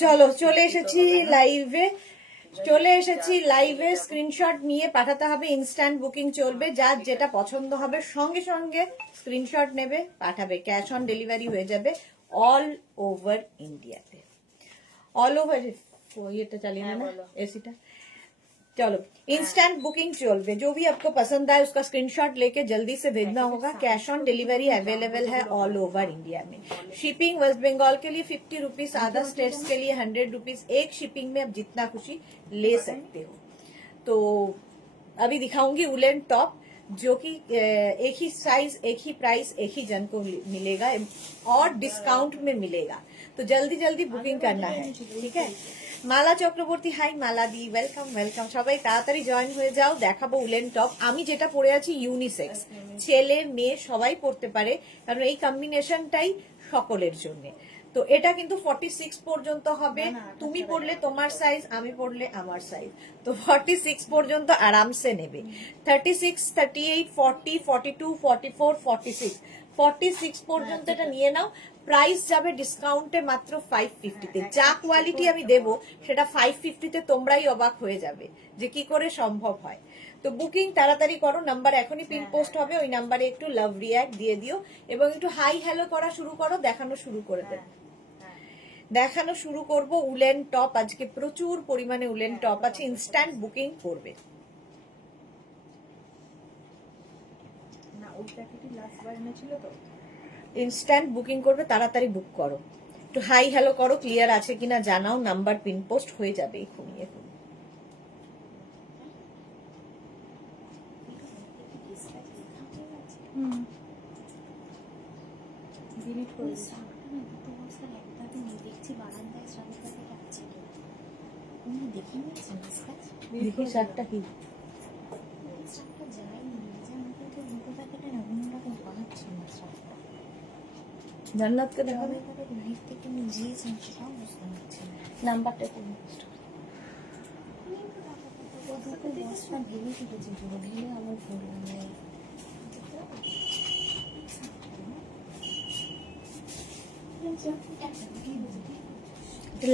চলো চলে এসেছি লাইভে, চলে এসেছি লাইভে। স্ক্রিনশট নিয়ে পাঠাতে হবে, ইনস্ট্যান্ট বুকিং চলবে। যার যেটা পছন্দ হবে সঙ্গে সঙ্গে স্ক্রিনশট নেবে, পাঠাবে। ক্যাশ অন ডেলিভারি হয়ে যাবে অল ওভার इंडियाতে। ऑल ओवर ये तो चलिए ना एसी टा। चलो इंस्टेंट बुकिंग चलবে। जो भी आपको पसंद आए उसका स्क्रीनशॉट लेके जल्दी से भेजना होगा। कैश ऑन डिलीवरी अवेलेबल है ऑल ओवर इंडिया में। शिपिंग वेस्ट बंगाल के लिए 50 रुपीज, अदर स्टेट्स के लिए 100 रुपीज। एक शिपिंग में आप जितना खुशी ले सकते हो। तो अभी दिखाऊंगी उलेन टॉप, जो कि एक ही साइज, एक ही प्राइस, एक ही जन को मिलेगा और डिस्काउंट में मिलेगा। तो जल्दी जल्दी बुकिंग करना है, ठीक है। মালা চক্রবর্তী, হাই মালা দি, ওয়েলকাম ওয়েলকাম। সবাই তাড়াতাড়ি জয়েন হয়ে যাও। দেখাবো উলেন টপ। আমি যেটা পরে আছি ইউনিসেক্স, ছেলে মেয়ে সবাই পরতে পারে, কারণ এই কম্বিনেশনটাই সকলের জন্য। তো এটা কিন্তু 46 পর্যন্ত হবে। তুমি পরলে তোমার সাইজ, আমি পরলে আমার সাইজ। তো 46 পর্যন্ত আরামসে নেবে। 36, 38, 40, 42, 44, 46, 46 পর্যন্ত এটা নিয়ে নাও। প্রাইস যাবে ডিসকাউন্টে মাত্র 550-তে। যা কোয়ালিটি আমি দেবো সেটা 550-তে তোমরাই অবাক হয়ে যাবে যে কি করে সম্ভব হয়। তো বুকিং তাড়াতাড়ি করো, নাম্বার এখনই পিন পোস্ট হবে, ওই নাম্বারে একটু লাভ রিয়াক্ট দিয়ে দিও এবং একটু হাই হ্যালো করা শুরু করো। দেখানো শুরু করে দেবে, দেখানো শুরু করব উলেন টপ। আজকে প্রচুর পরিমাণে উলেন টপ আছে, ইনস্ট্যান্ট বুকিং করবে। ইনস্ট্যান্ট বুকিং করবে, তাড়াতাড়ি বুক করো। একটু হাই হ্যালো করো, ক্লিয়ার আছে কিনা জানাও। নাম্বার পিন পোস্ট হয়ে যাবে এখনই এখনই। দেখি শার্টটা কি জান্নাতকে দেখাবে। নাম্বারটা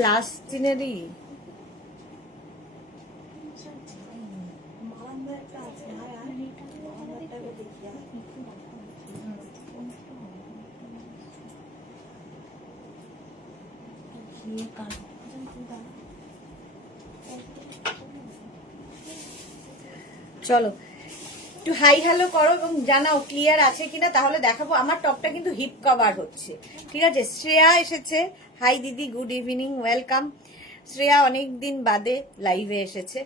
লাস্ট দিনেরই চলো একটু হাই হ্যালো করো এবং জানাও ক্লিয়ার আছে কিনা, তাহলে দেখাবো। আমার টপটা কিন্তু হিপ কভার হচ্ছে, ঠিক আছে। শ্রেয়া এসেছে, হাই দিদি, গুড ইভিনিং, ওয়েলকাম। শ্রেয়া অনেকদিন বাদে লাইভে এসেছে।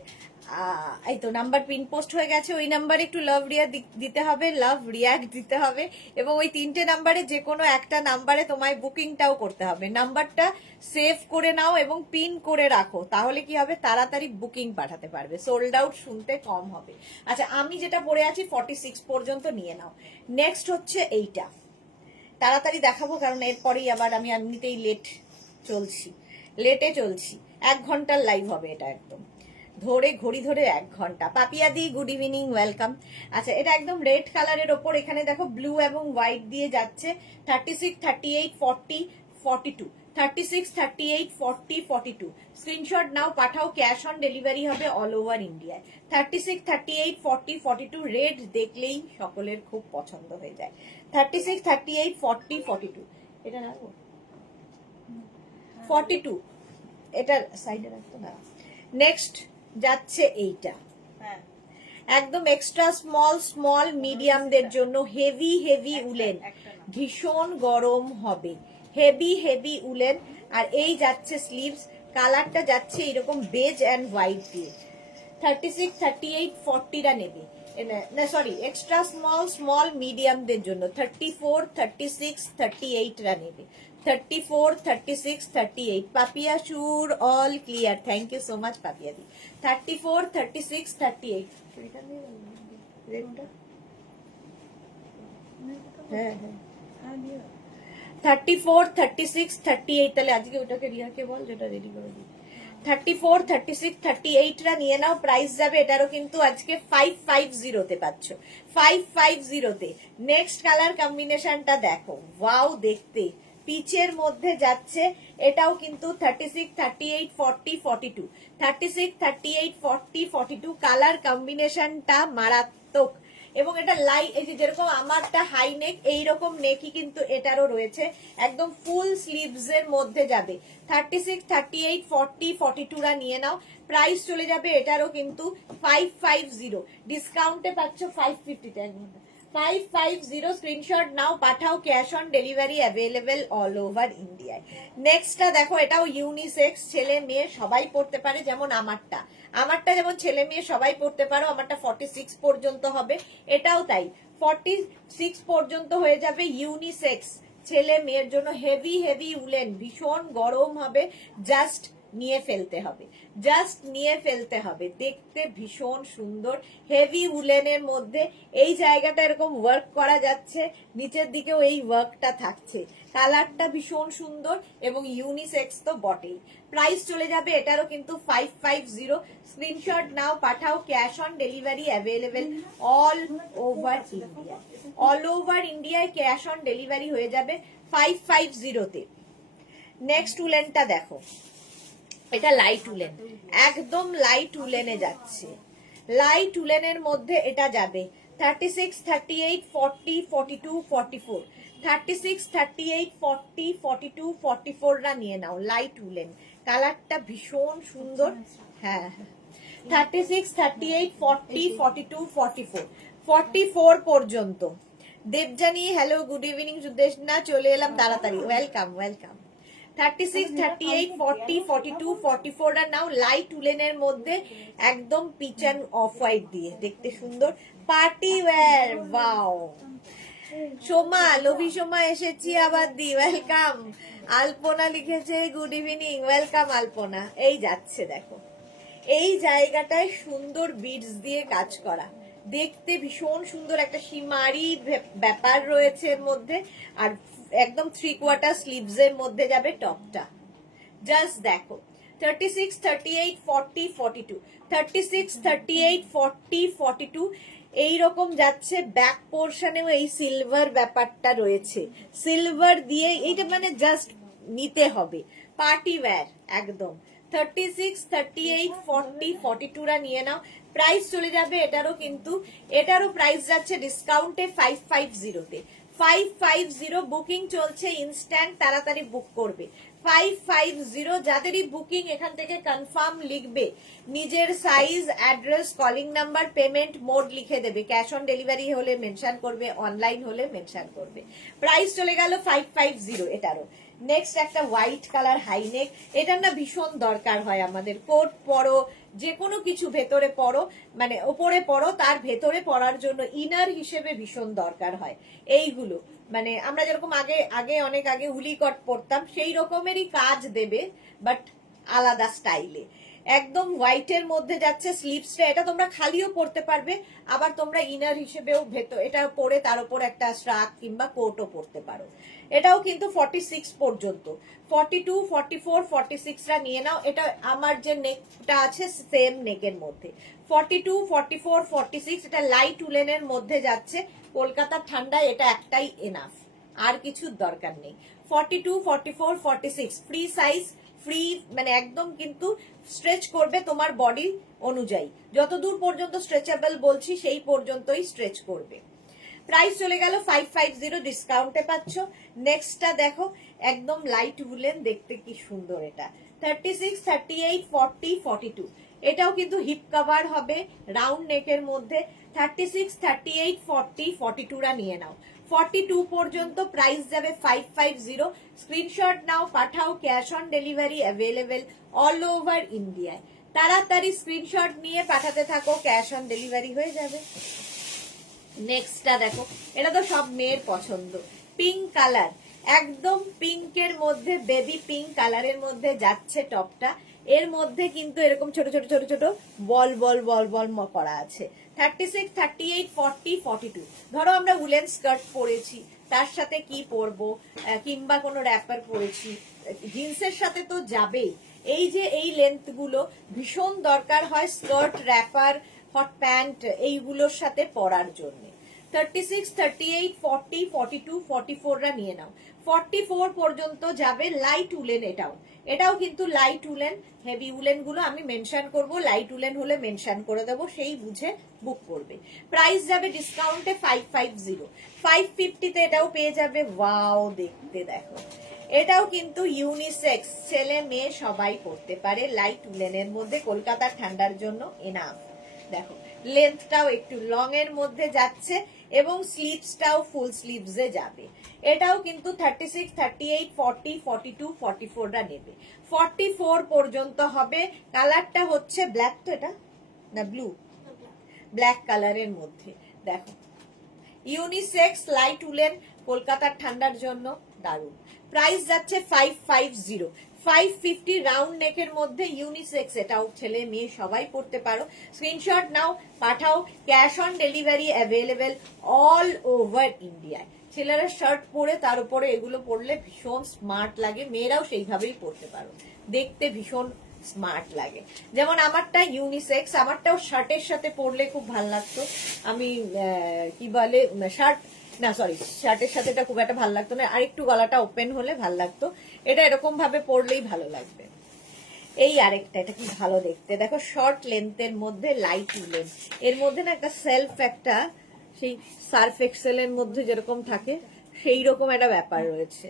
এই তো নাম্বার পিন পোস্ট হয়ে গেছে, ওই নাম্বারে একটু লাভ রিয়া দিতে হবে, লাভ রিয়াক্ট দিতে হবে এবং ওই 3টে নাম্বারে যে কোনো একটা নাম্বারে তোমায় বুকিংটাও করতে হবে। নাম্বারটা সেভ করে নাও এবং পিন করে রাখো, তাহলে কি হবে তাড়াতাড়ি বুকিং পাঠাতে পারবে, সোল্ড আউট শুনতে কম হবে। আচ্ছা আমি যেটা পরে আছি 46 পর্যন্ত নিয়ে নাও। নেক্সট হচ্ছে এইটা, তাড়াতাড়ি দেখাবো কারণ এরপরেই আবার আমি এমনিতেই লেটে চলছি। 1 ঘন্টার লাইভ হবে এটা, একদম ধরে ঘড়ি ধরে 1 ঘন্টা। পাপিয়া দি, গুড ইভিনিং, ওয়েলকাম। আচ্ছা এটা একদম রেড কালারের ওপর, এখানে দেখো ব্লু এবং হোয়াইট দিয়ে যাচ্ছে। 36, 38, 40, 42, 36, 38, 40, 42। স্ক্রিনশট নাও, পাঠাও। ক্যাশ অন ডেলিভারি হবে অল ওভার ইন্ডিয়ায়। 36, 38, 40, 42 রেড দেখলেই সকলের খুব পছন্দ হয়ে যায়। 36, 38, 40, 42 এটা রাখবো। 42 এটা সাইডে রাখতো না। নেক্সট যাচ্ছে এইটা, একদম এক্সট্রা স্মল মিডিয়ামদের জন্য। হেভি উলেন, ভীষণ গরম হবে। Heavy woollen. আর এই যাচ্ছে স্লিভস, কালারটা যাচ্ছে এরকম বেজ অ্যান্ড হোয়াইট দিয়ে। 36, 38, 40টা নেবে না, সরি এক্সট্রা স্মল মিডিয়ামদের জন্য। 34, 36, 38রা নেবে। 34, 36, 38। Papiya Sur all clear, thank you so much Papiya di. 34, 36, 38। হ্যাঁ 34, 36, 38। তাহলে আজকে ওটাকে রিয়াকে বল যেটা রেডি করে দিই। 34, 36, 38রা নিয়ে নাও। প্রাইস যাবে এটারও কিন্তু আজকে 550-তে পাচ্ছ, 550-তে। নেক্সট কালার কম্বিনেশনটা দেখো, ওয়াও দেখতে পিচের মধ্যে যাচ্ছে, এটাও কিন্তু 36, 38, 40, 42, 36, 38, 40, 42 কালার কম্বিনেশনটা মারাত্মক। এবং এটা এই যে যেরকম আমারটা হাই নেক, এইরকম নেকই কিন্তু এটারও রয়েছে, একদম ফুল স্লিভস এর মধ্যে যাবে। 36, 38, 40, 42 রা নিয়ে নাও। প্রাইস চলে যাবে এটারও কিন্তু 550, ডিসকাউন্টে পাচ্ছ 550 টাকা। 550 স্ক্রিনশট নাও, পাঠাও, cash on delivery available all over ইন্ডিয়ায়। নেক্সটটা দেখো, এটাও ইউনিসেক্স, ছেলে মেয়ে সবাই পড়তে পারে, যেমন আমারটা যেমন ছেলে মেয়ে সবাই পড়তে পারো, আমারটা 46 পর্যন্ত হবে, এটাও তাই 46 পর্যন্ত হয়ে যাবে। ইউনিসেক্স, ছেলে মেয়ের জন্য, হেভি হেভি উলেন, ভীষণ গরম হবে, জাস্ট নিয়ে ফেলতে হবে, দেখতে ভীষণ সুন্দর, হেভি উলেনের মধ্যে। এই জায়গাটা এরকম ওয়ার্ক করা যাচ্ছে, নিচের দিকেও এই ওয়ার্কটা থাকছে, কালারটা ভীষণ সুন্দর এবং ইউনিসেক্স তো বটেই। প্রাইস চলে যাবে এটারও কিন্তু 550, স্ক্রিনশট নাও, পাঠাও, cash on delivery available all over ইন্ডিয়ায় ক্যাশ অন ডেলিভারি হয়ে যাবে 550 তে। নেক্সট উলেনটা দেখো, এটা লাইট উলেন, একদম লাইট উলেনে যাচ্ছে, লাইট উলেনের মধ্যে এটা যাবে 36, 38, 40, 42, 44, 36, 38, 40, 42, 44 রা নিয়ে নাও। লাইট উলেন, কালারটা ভীষণ সুন্দর। হ্যাঁ, 36, 38, 40, 42, 44, 44 পর্যন্ত। Debjani, hello, good evening. Sudeshna, চলে এলাম তাড়াতাড়ি, ওয়েলকাম। 36, 38, 40, 42, 44 রা নাও। লাইট উলেনের মধ্যে একদম পিচ অ্যান্ড অফ হোয়াইট দিয়ে, দেখতে সুন্দর, পার্টি ওয়্যার। ওয়াও, সোমা এসেছি আবার দি, ওয়েলকাম। আলপনা লিখেছে গুড ইভিনিং, ওয়েলকাম আলপনা। এই যাচ্ছে দেখো, এই জায়গাটায় সুন্দর বিডস দিয়ে কাজ করা, দেখতে ভীষণ সুন্দর, একটা সীমারি ব্যাপার রয়েছে এর মধ্যে, আর একদম 3/4 স্লিভস এর মধ্যে যাবে টপটা। জাস্ট দেখো, 36, 38, 40, 42, 36, 38, 40, 42 এইরকম যাচ্ছে। ব্যাক পোর্শনেও এই সিলভার ব্যাপারটা রয়েছে, সিলভার দিয়ে এইটা মানে জাস্ট নিতে হবে, পার্টি ওয়্যার একদম। 36, 38, 40, 42 রা নিয়ে নাও। প্রাইস চলে যাবে এটারও প্রাইস যাচ্ছে ডিসকাউন্টে 550 তে। 550 বুকিং চলছে, ইনস্ট্যান্ট, তাড়াতাড়ি বুক করবে। 550, যাদেরই বুকিং এখান থেকে কনফার্ম লিখবে, নিজের size, address, calling number, payment mode লিখে দেবে, ক্যাশ অন ডেলিভারি হলে মেনশন করবে, অনলাইন হলে মেনশন করবে। প্রাইস চলে গেল 550 এটারও। নেক্সট একটা হোয়াইট কালার হাইনেক, এটার না ভীষণ দরকার হয় আমাদের, কোট পরো, যে কোনো কিছু ভেতরে পরো, মানে ওপরে পরো, তার ভেতরে পরার জন্য ইনার হিসেবে ভীষণ দরকার হয় এইগুলো। মানে আমরা যেরকম অনেক আগে উলি কট পরতাম, সেই রকমেরই কাজ দেবে, বাট আলাদা স্টাইলে। একদম হোয়াইটের মধ্যে যাচ্ছে, স্লিভসটা এটা তোমরা খালিও পরতে পারবে, আবার তোমরা ইনার হিসেবেও এটা পরে তার উপর একটা স্ট্রাক কিংবা কোটও পরতে পারো। এটাও কিন্তু 46 পর্যন্ত, 42, 44, 46 রা নিয়ে নাও। এটা আমার যে নেকটা আছে সেম নেকের মধ্যে, 42, 44, 46, এটা লাইট উলেনের মধ্যে যাচ্ছে। কলকাতার ঠান্ডায় এটা একটাই এনাফ, আর কিছুর দরকার নেই। 42, 44, 46 ফ্রি সাইজ, ফ্রি, মানে একদম কিন্তু স্ট্রেচ করবে তোমার বডি অনুযায়ী, যতদূর পর্যন্ত স্ট্রেচেবল বলছি সেই পর্যন্তই স্ট্রেচ করবে। প্রাইস চলে গেল 550, ডিসকাউন্টে পাচ্ছ। নেক্সটটা দেখো, একদম লাইট উলেন, দেখতে কি সুন্দর এটা। 36, 38, 40, 42, এটাও কিন্তু হিপ কভার হবে, রাউন্ড নেকের মধ্যে। 36, 38, 40, 42 রা নিয়ে নাও। 42 পর্যন্ত প্রাইস যাবে 550, স্ক্রিনশট নাও, পাঠাও, cash on delivery available all over ইন্ডিয়ায়। তাড়াতাড়ি স্ক্রিনশট নিয়ে পাঠাতে থাকো, ক্যাশ অন ডেলিভারি হয়ে যাবে। নেক্সটটা দেখো, এটা তো সব মেয়ের পছন্দ, পিঙ্ক কালার, একদম পিঙ্কের মধ্যে, বেবি পিঙ্ক কালারের মধ্যে যাচ্ছে টপটা। এর মধ্যে কিন্তু এরকম ছোট ছোট ছোট ছোট বল বল বল বল করা আছে। 36, 38, 40, 42, ধরো আমরা উলেন স্কার্ট পরেছি, তার সাথে কি পরবো, কিংবা কোনো র্যাপার পরেছি, জিন্সের সাথে তো যাবেই। এই যে এই লেন্থ গুলো ভীষণ দরকার হয় স্কার্ট, র্যাপার, হট প্যান্ট এইগুলোর সাথে পরার জন্য। 36, 38, 40, 42, 44 রা নিয়ে নাও। 44 পর্যন্ত যাবে। লাইট উলেন, এটাও কিন্তু লাইট উলেন। হেভি উলেন গুলো আমি মেনশন করব, লাইট উলেন হলে মেনশন করে দেবো, সেই বুঝে বুক করবে। প্রাইস যাবে ডিসকাউন্টে 550, 550 তে এটাও পেয়ে যাবে। ওয়াও, দেখতে দেখো, এটাও কিন্তু ইউনিসেক্স, ছেলে মেয়ে সবাই পড়তে পারে। লাইট উলেনের মধ্যে, কলকাতার ঠান্ডার জন্য এনাফ। দেখো লেন্থটাও একটু লং এর মধ্যে যাচ্ছে এবং স্লিভসটাও ফুল স্লিভসে যাবে। এটাও কিন্তু 36, 38, 40, 42, 44 রা নেবে। 44 পর্যন্ত হবে। কালারটা হচ্ছে ব্ল্যাক, তো এটা না ব্লু, ব্ল্যাক কালারের মধ্যে। দেখো ইউনিসেক্স লাইট উলেন, কলকাতার ঠান্ডার জন্য দারুণ। প্রাইস যাচ্ছে 550, 550 রাউন্ড নেকের মধ্যে ইউনিসেক্স। এটাও ছেলে মেয়ে সবাই পড়তে পারো। স্ক্রিনশট নাও, পাঠাও। Cash on delivery available all over ইন্ডিয়ায়। ছেলেরা শার্ট পরে তার উপরে এগুলো পরলে ভীষণ স্মার্ট লাগে, মেয়েরাও সেইভাবেই পরতে পারো, দেখতে ভীষণ স্মার্ট লাগে। যেমন আমারটা ইউনিসেক্স, আমারটাও শার্টের সাথে পরলে খুব ভালো লাগতো। আমি কি বলে শার্ট না, সরি, শার্টের সাথে এটা খুব একটা ভালো লাগতো না, আর একটু গলাটা ওপেন হলে ভালো লাগতো। এটা এরকম ভাবে পরলেই ভালো লাগবে। এই আরেকটা, এটা কি ভালো দেখতে, দেখো শর্ট লেন্থের মধ্যে লাইট উলেন। এর মধ্যে না একটা সেলফ, একটা সেই সার্ফ এক্সেলের মধ্যে যেরকম থাকে সেই রকম একটা ব্যাপার রয়েছে।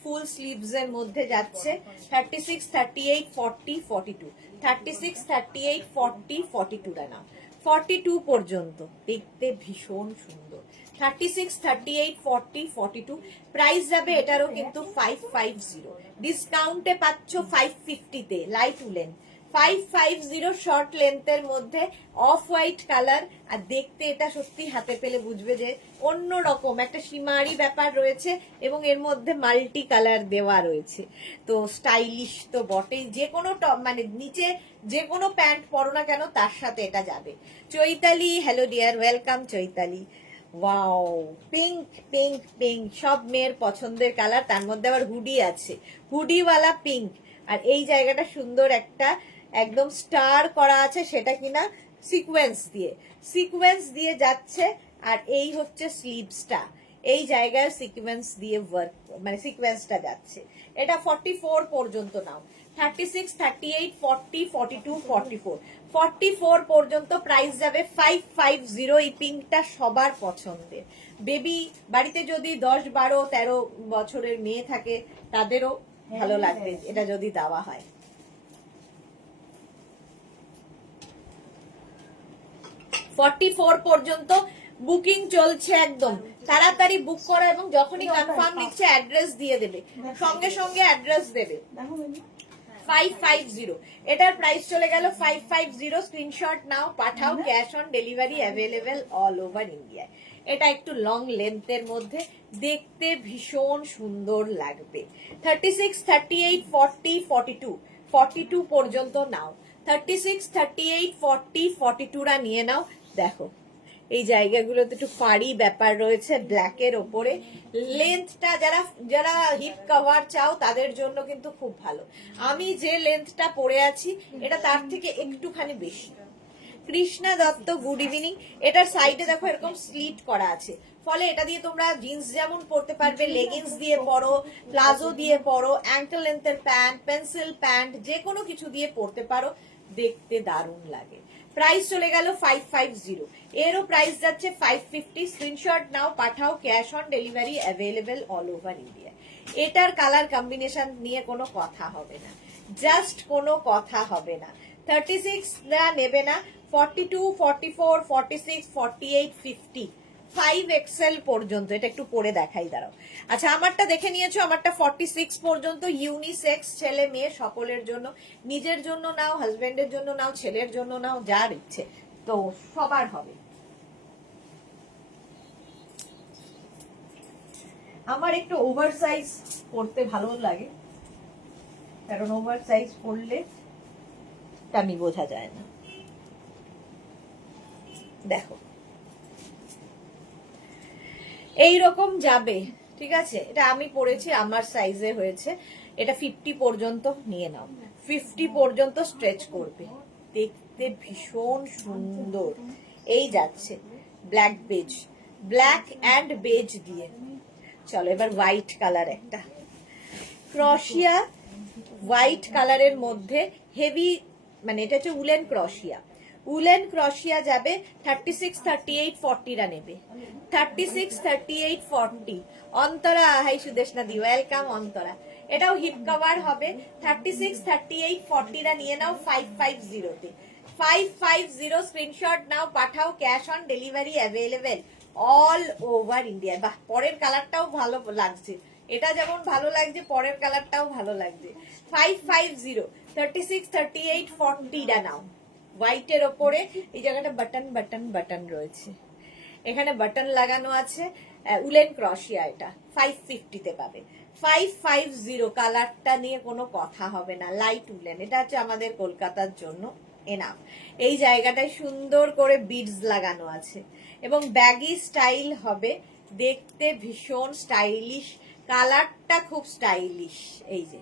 ফুল স্লিভস এর মধ্যে যাচ্ছে। 36, 38, 40, 42, 36, 38, 40, 42 টা নাও। 42 পর্যন্ত দেখতে ভীষণ সুন্দর। 36, 38, 40, 42 প্রাইস যাবে এটারও কিন্তু 550। ডিসকাউন্টে পাচ্ছ 550 তে। লাইট উলেন 550 শর্ট লেন্থের মধ্যে, অফ হোয়াইট কালার। আর দেখতে এটা সত্যি হাতে পেলে বুঝবে যে অন্যরকম একটা সীমারি ব্যাপার রয়েছে এবং এর মধ্যে মাল্টি কালার দেওয়া রয়েছে। তো স্টাইলিশ তো বটেই। যে কোনো টপ মানে নিচে যে কোনো প্যান্ট পরো না কেন তার সাথে এটা যাবে। Chaitali, hello dear, welcome Chaitali. Wow, pink pink pink, সব মেয়ের পছন্দের কালার। তার মধ্যে আবার হুডি আছে, হুডিওয়ালা পিঙ্ক। আর এই জায়গাটা সুন্দর একটা একদম স্টার করা আছে, সেটা কিনা সিকোয়েন্স দিয়ে যাচ্ছে। আর এই হচ্ছে স্লিভসটা, এই জায়গায় সিকোয়েন্স দিয়ে ওয়ার্ক, মানে সিকোয়েন্সটা যাচ্ছে। এটা 44 পর্যন্ত নাও। 36, 38, 40, 42, 44, 44 পর্যন্ত প্রাইস যাবে 550। এই পিঙ্কটা সবার পছন্দের। বেবি বাড়িতে যদি 10, 12, 13 বছরের মেয়ে থাকে তাদেরও ভালো লাগবে এটা যদি দেওয়া হয়। 44 পর্যন্ত বুকিং চলছে, একদম তাড়াতাড়ি বুক করা, এবং যখনই কনফার্ম লিখছে অ্যাড্রেস দিয়ে দেবে, সঙ্গে সঙ্গে অ্যাড্রেস দেবে। 550, এটার প্রাইস চলে গেল 550। স্ক্রিনশট নাও, পাঠাও। Cash on delivery available all over ইন্ডিয়ায়। এটা একটু লং লেন্থের মধ্যে, দেখতে ভীষণ সুন্দর লাগবে। 36, 38, 40, 42, 42 পর্যন্ত নাও। 36, 38, 40, 42 রা নিয়ে নাও। দেখো এই জায়গাগুলোতে একটু ফাড়ি ব্যাপার রয়েছে ব্ল্যাকের ওপরে। লেন্থটা যারা যারা হিপ কভার চাও তাদের জন্য কিন্তু খুব ভালো। আমি যে লেন্থটা পরে আছি এটা তার থেকে একটুখানি বেশি। Krishna Dutta, good evening. এটার সাইডে দেখো এরকম স্লিট করা আছে, ফলে এটা দিয়ে তোমরা জিন্স যেমন পরতে পারবে, লেগিংস দিয়ে পরো, প্লাজো দিয়ে পরো, অ্যাঙ্কেল লেন্থের প্যান্ট, পেন্সিল প্যান্ট, যে কোনো কিছু দিয়ে পরতে পারো, দেখতে দারুণ লাগে। প্রাইস চলে গেল 550, এরও প্রাইস যাচ্ছে 550। স্ক্রিনশট নাও, পাঠাও। Cash on delivery available all over India. এটার কালার কম্বিনেশন নিয়ে কোনো কথা হবে না, জাস্ট কোনো কথা হবে না। 36 নেবে না, 42, 44, 46, 48, 50, 5XL পর্যন্ত। এটা একটু পরে দেখাই, দাঁড়াও। আচ্ছা, আমারটা দেখে নিয়েছো, আমারটা 46 পর্যন্ত ইউনিসেক্স, ছেলে মেয়ে সকলের জন্য। নিজের জন্য নাও, হাজবেন্ডের জন্য নাও, ছেলের জন্য নাও, যার ইচ্ছে, তো সবার হবে। আমার একটু ওভার সাইজ পরতে ভালো লাগে, কারণ ওভার সাইজ পরলে আমি বোঝা যায় না। দেখো এই রকম যাবে, ঠিক আছে। এটা আমি পরেছি, আমার সাইজে হয়েছে। এটা 50 পর্যন্ত নিয়ে নাও, 50 পর্যন্ত স্ট্রেচ করবে, দেখতে ভীষণ সুন্দর। এই যাচ্ছে black beige, black and beige দিয়ে। চলো এবার হোয়াইট কালার, একটা ক্রশিয়া হোয়াইট কালারের মধ্যে হেভি, মানে এটা হচ্ছে উলেন ক্রশিয়া। উলেন ক্রশিয়া যাবে 36, 38, 40রা নেবে। 36, 38, 40। অন্তরা, হাই সুদেশনা দি, ওয়েলকাম অন্তরা। এটাও হিপ কভার হবে। 36, 38, 40রা নিয়ে নাও 550 তে। 550 স্ক্রিনশট নাও, পাঠাও, cash on delivery available all over India. বাহ, পরের কালারটাও ভালো লাগছে, এটা যেমন ভালো লাগছে পরের কালারটাও ভালো লাগছে। 550, 36, 38, 40টা নাও। হোয়াইটের ওপরে এই জায়গাটা বাটন বাটন বাটন রয়েছে, এখানে বাটন লাগানো আছে। উলেন ক্রশিয়া, এটা 550 তে পাবে। 550 কালারটা নিয়ে কোনো কথা হবে না, লাইট উলেন। এটা হচ্ছে আমাদের কলকাতার জন্য এনাফ। এই জায়গাটায় সুন্দর করে বিডস লাগানো আছে এবং ব্যাগি স্টাইল হবে, দেখতে ভীষণ স্টাইলিশ, কালারটা খুব স্টাইলিশ। এই যে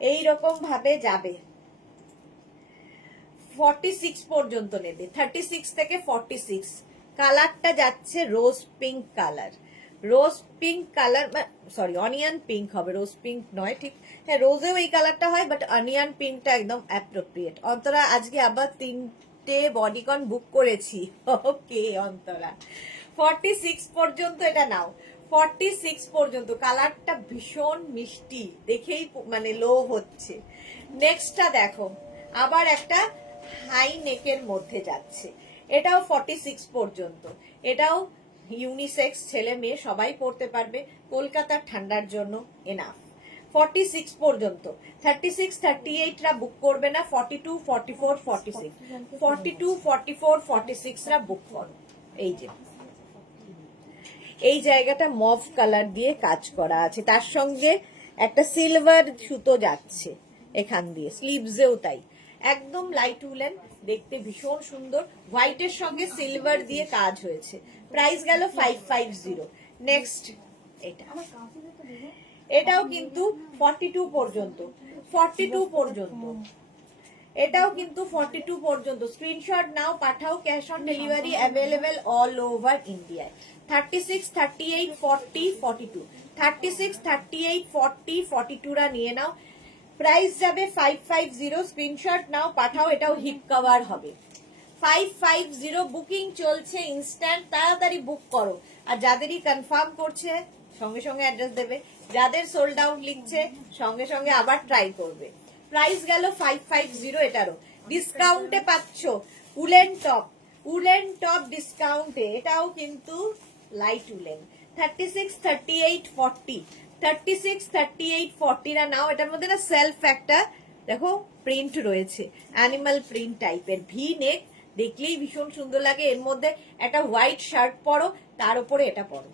এইরকম ভাবে যাবে। 46 পর্যন্ত নেবে, 36 থেকে 46। কালারটা যাচ্ছে রোজ পিঙ্ক কালার। রোজ pink colour, sorry onion pink হবে, রোজ পিঙ্ক নয়। ঠিক, হ্যাঁ রোজেও এই কালারটা হয়, বাট অনিয়ন পিঙ্কটা একদম অ্যাপ্রোপ্রিয়েট। অন্তরা আজকে আবার 3টে বডিকন বুক করেছি। ওকে অন্তরা, 46 পর্যন্ত এটা নাও। 46 পর্যন্ত, কালারটা ভীষণ মিষ্টি, দেখেই মানে লোভ হচ্ছে। নেক্সটটা দেখো, আবার একটা হাই নেকের মধ্যে যাচ্ছে, এটাও 46 পর্যন্ত। এটাও ইউনিসেক্স, ছেলে মেয়ে সবাই পড়তে পারবে, কলকাতার ঠান্ডার জন্য এনাফ। 46 পর্যন্ত। 36, 38রা বুক করবে না, 42, 44, 46, 42, 44, 46রা বুক করো। এই যে এই জায়গাটা মভ কালার দিয়ে কাজ করা আছে, তার সঙ্গে একটা সিলভার সুতো যাচ্ছে এখান দিয়ে, স্লিভসেও তাই। একদম লাইট উলেন, দেখতে ভীষণ সুন্দর, হোয়াইটের সঙ্গে সিলভার দিয়ে কাজ হয়েছে। প্রাইস গেল 550। নেক্সট এটা, এটাও কিন্তু 42 পর্যন্ত। 42 পর্যন্ত, এটাও কিন্তু 42 পর্যন্ত। স্ক্রিনশট নাও, পাঠাও, cash on delivery available all over ইন্ডিয়ায়। 36, 38, 40, 42, 36, 38, 40, 42রা নিয়ে নাও। প্রাইস যাবে 550। স্ক্রিনশট নাও, পাঠাও, এটাও হিপ কভার হবে। 550 বুকিং চলছে, ইনস্ট্যান্ট, তাড়াতাড়ি বুক করো। আর যাদেরই কনফার্ম করছে সঙ্গে সঙ্গে অ্যাড্রেস দেবে, যাদের সোল্ড আউট লিখছে সঙ্গে সঙ্গে আবার ট্রাই করবে। প্রাইস গেল 550। এটারও ডিসকাউন্টে পাচ্ছ উলেন টপ, উলেন টপ ডিসকাউন্টে। এটাও কিন্তু লাইট উলেন। 36, 38, 40, 36, 38, 40রা নাও। এটার মধ্যে না সেলফ একটা দেখো প্রিন্ট রয়েছে, অ্যানিমাল প্রিন্ট টাইপের, ভি নেক, দেখলেই ভীষণ সুন্দর লাগে। এর মধ্যে একটা হোয়াইট শার্ট পরো, তার উপরে এটা পরো,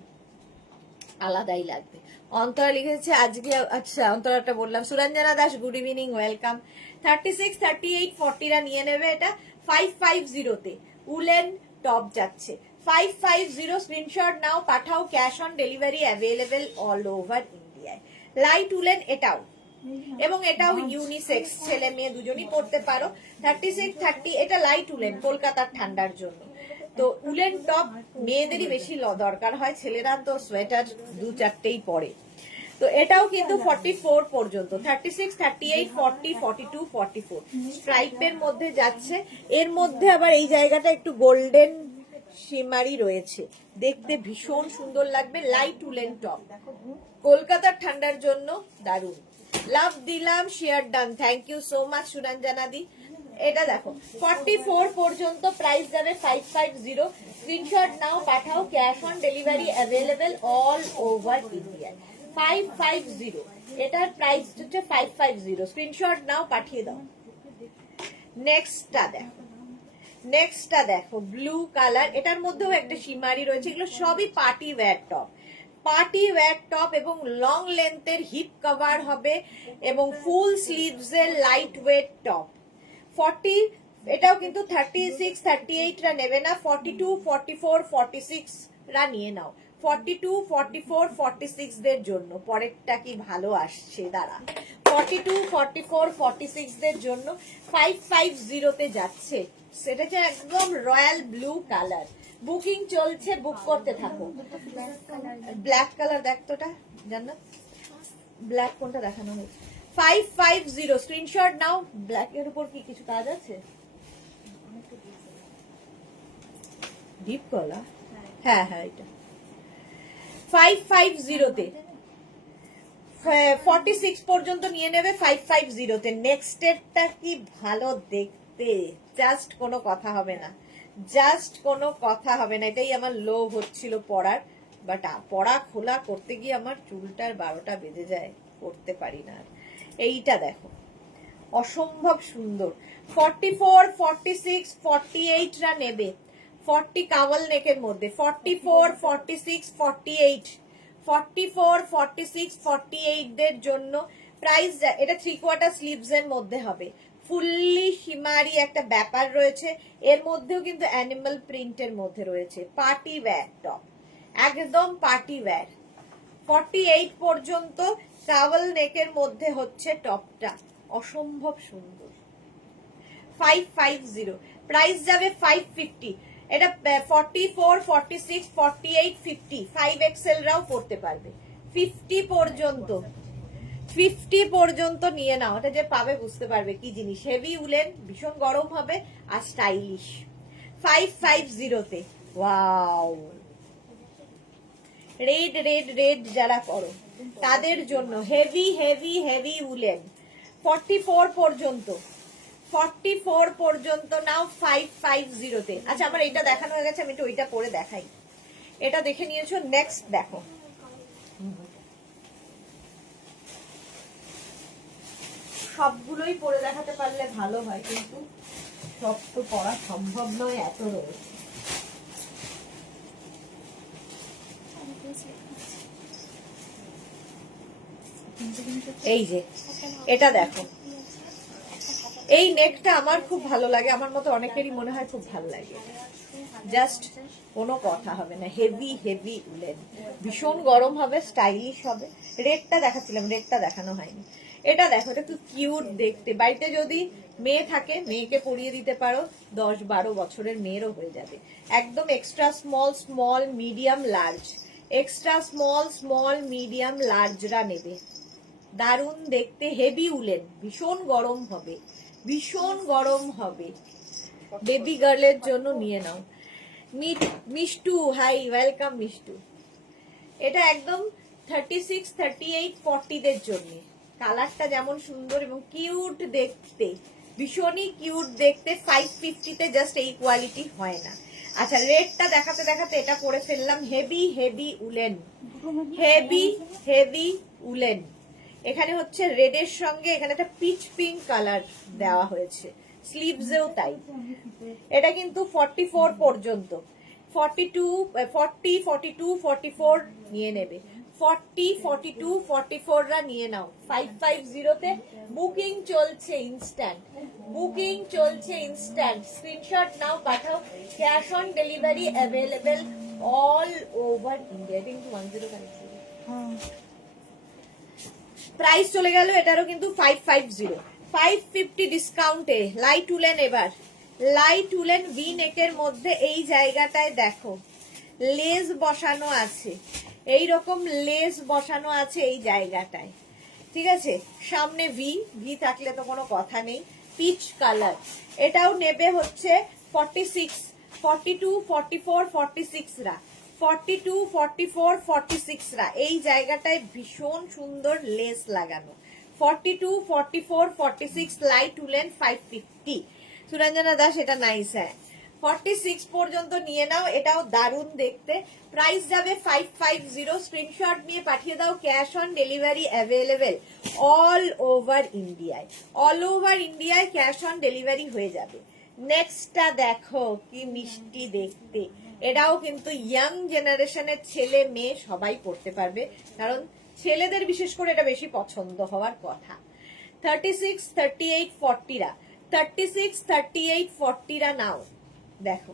আলাদাই লাগবে। অন্তরা লিখেছে আজকে, আচ্ছা অন্তরাটা বললাম। Suranjana Das, good evening, welcome. 36, 38, 40রা নিয়ে নেবে। এটা 550 তে উলেন টপ যাচ্ছে। 550 স্ক্রিনশট নাও, পাঠাও, cash on delivery available all over ইন্ডিয়ায়। লাইট উলেন এটাও, এবং এটাও ইউনিসেক্স, ছেলে মেয়ে দুজনই পড়তে পারো। 36, 30, এটা লাইট উলেন, কলকাতার ঠান্ডার জন্য। তো উলেন টপ মেয়েদেরই বেশি দরকার হয়, ছেলেরা তো সোয়েটার 2-4টেই পরে। তো এটাও কিন্তু 44 পর্যন্ত। 36, 38, 40, 42, 44 স্ট্রাইপের মধ্যে যাচ্ছে। এর মধ্যে আবার এই জায়গাটা একটু গোল্ডেন শিমারি রয়েছে, দেখতে ভীষণ সুন্দর লাগবে। লাইট উলেন টপ, কলকাতার ঠান্ডার জন্য দারুণ। লাভ দিলাম, share done, thank you so much Suranjana di. এটা দেখো 44 পর্যন্ত, প্রাইস যাবে 550। স্ক্রিনশট নাও, পাঠাও, cash on delivery available all over India. 550, এটার প্রাইস হচ্ছে 550। স্ক্রিনশট নাও, পাঠিয়ে দাও। নেক্সটটা দেখো, নেক্সটটা দেখো ব্লু কালার, এটার মধ্যেও একটা শিমারি রয়েছে। এগুলো সবই party wear top, party wear top এবং লং লেন্থের হিপ কভার হবে এবং ফুল স্লিভস এর লাইট ওয়েট টপ। 40, এটাও কিন্তু 36, 38রা নেবে না, 42, 44, 46রা নিয়ে নাও। 42, 44, 46 দের জন্য। পরেরটা কি ভালো আসছে, দাঁড়া। 42, 44, 46 দের জন্য 550 তে যাচ্ছে। সেটা হচ্ছে একদম রয়্যাল ব্লু কালার। বুকিং চলছে, বুক করতে থাকো। ব্ল্যাক কালার দেখ তোটা জান্নাত, ব্ল্যাক কোনটা দেখানো হয়েছে? 550 স্ক্রিনশট নাও। ব্ল্যাক এর উপর কি কিছু কাজ আছে? ডিপ কলা, হ্যাঁ হ্যাঁ এটা 550 তে 46 পর্যন্ত নিয়ে নেবে 550 তে। নেক্সট এরটা কি ভালো দেখতে, জাস্ট কোনো কথা হবে না, জাস্ট কোনো কথা হবে না। এটাই আমার লোভ হচ্ছিল পড়ার, বাট পড়া খোলা করতে গিয়ে আমার চুলটার 12টা বেজে যায়, করতে পারি না। এইটা দেখো অসম্ভব সুন্দর। 44, 46, 48 রা নেবে 40 কাওয়াল নেকের মধ্যে। 44, 46, 48, 44, 46, 48 দের জন্য প্রাইস। এটা 3/4 স্লিভস এর মধ্যে হবে। ফুললি শিমারি একটা ব্যাপার রয়েছে, এর মধ্যেও কিন্তু অ্যানিমাল প্রিন্টের মধ্যে রয়েছে। পার্টি ওয়্যার টপ, একদম পার্টি ওয়্যার। 48 পর্যন্ত কাওয়াল নেকের মধ্যে হচ্ছে টপটা, অসম্ভব সুন্দর। 550 প্রাইস যাবে 550। এটা 44, 46, 48, 50 5XL রাও পড়তে পারবে। 50 পর্যন্ত, 50 পর্যন্ত নিয়ে নাও। এটা যে পাবে বুঝতে পারবে কি জিনিস। হেভি উলেন, ভীষণ গরম হবে আর স্টাইলিশ। 550 তে ওয়াও। রেড রেড রেড যারা করো তাদের জন্য হেভি হেভি হেভি উলেন। 44 পর্যন্ত, 44 পর্যন্ত নাও 550 তে। আচ্ছা আমার এটা দেখানো হয়ে গেছে, আমি একটু ওইটা পরে দেখাই। এটা দেখে নিয়েছো, নেক্সট দেখো। সবগুলোই পরে দেখাতে পারলে ভালো হয়, কিন্তু সব তো পড়া সম্ভব নয়, এত রয়েছে। এই যে এটা দেখো, এই নেকটা আমার খুব ভালো লাগে, আমার মতো অনেকেরই মনে হয় খুব ভালো লাগে। জাস্ট কোনো কথা হবে না, হেভি হেভি উলেন, ভীষণ গরম হবে, স্টাইলিশ হবে। রেডটা দেখাচ্ছিলাম, রেডটা দেখানো হয়নি। এটা দেখো, এটা খুব কিউট দেখতে। বাড়িতে যদি মেয়ে থাকে, মেয়েকে পরিয়ে দিতে পারো, 10-12 বছরের মেয়েরও হয়ে যাবে। একদম extra small, small, medium, large. Extra small, small, medium, লার্জরা নেবে। দারুণ দেখতে, হেভি উলেন, ভীষণ গরম হবে, ভীষণ গরম হবে। বেবি গার্লের জন্য নিয়ে নাও। Mishtu, hi, welcome Mishtu. এটা একদম 36, 38, 40 দের জন্য। কালারটা যেমন সুন্দর এবং কিউট দেখতে, ভীষণই কিউট দেখতে। 550 তে জাস্ট এই কোয়ালিটি হয় না। আচ্ছা রেডটা দেখাতে দেখাতে এটা করে ফেললাম। Heavy heavy woollen, heavy heavy woollen. এখানে হচ্ছে রেডের সঙ্গে এখানে একটা পিচ পিঙ্ক কালার দেওয়া হয়েছে, স্লিভসেও তাই। এটা কিন্তু 44 পর্যন্ত। 42, 40, 42, 44 নিয়ে নেবে। 40, 42, 44 রা নিয়ে নাও। 550 তে বুকিং চলছে ইনস্ট্যান্ট, বুকিং চলছে ইনস্ট্যান্ট। স্ক্রিনশট নাও, পাঠাও। Cash on delivery available all over India. কিন্তু 10 প্রাইস চলে গেল এটারও কিন্তু 550। 550 ডিসকাউন্টে লাইট উলেন। এবার লাইট উলেন ভি নেকের মধ্যে এই জায়গাটায় দেখো লেস বসানো আছে, এই রকম লেস বসানো আছে এই জায়গাটায়, ঠিক আছে। সামনে ভি, ভি থাকলে তো কোনো কথা নেই। Peach colour. এটাও নেবে হচ্ছে 46, 42, 44, 46 রা। 42, 44, 46 রা এই জায়গাটায় ভীষণ সুন্দর লেস লাগানো। 42, 44, 46 লাইট উলেন 550। সুরঞ্জনা দাস, এটা নাইস। হ্যাঁ 46 পর্যন্ত নিয়ে নাও, এটাও দারুণ দেখতে। প্রাইস যাবে 550। স্ক্রিনশট নিয়ে পাঠিয়ে দাও। Cash on delivery available all over ইন্ডিয়ায়, অল ওভার ইন্ডিয়ায় ক্যাশ অন ডেলিভারি হয়ে যাবে। নেক্সটটা দেখো কি মিষ্টি দেখতে। এটাও কিন্তু ইয়াং জেনারেশনের ছেলে মেয়ে সবাই পড়তে পারবে, কারণ ছেলেদের বিশেষ করে এটা বেশি পছন্দ হওয়ার কথা। 36, 38, 40 রা। 36, 38, 40 রা নাও। দেখো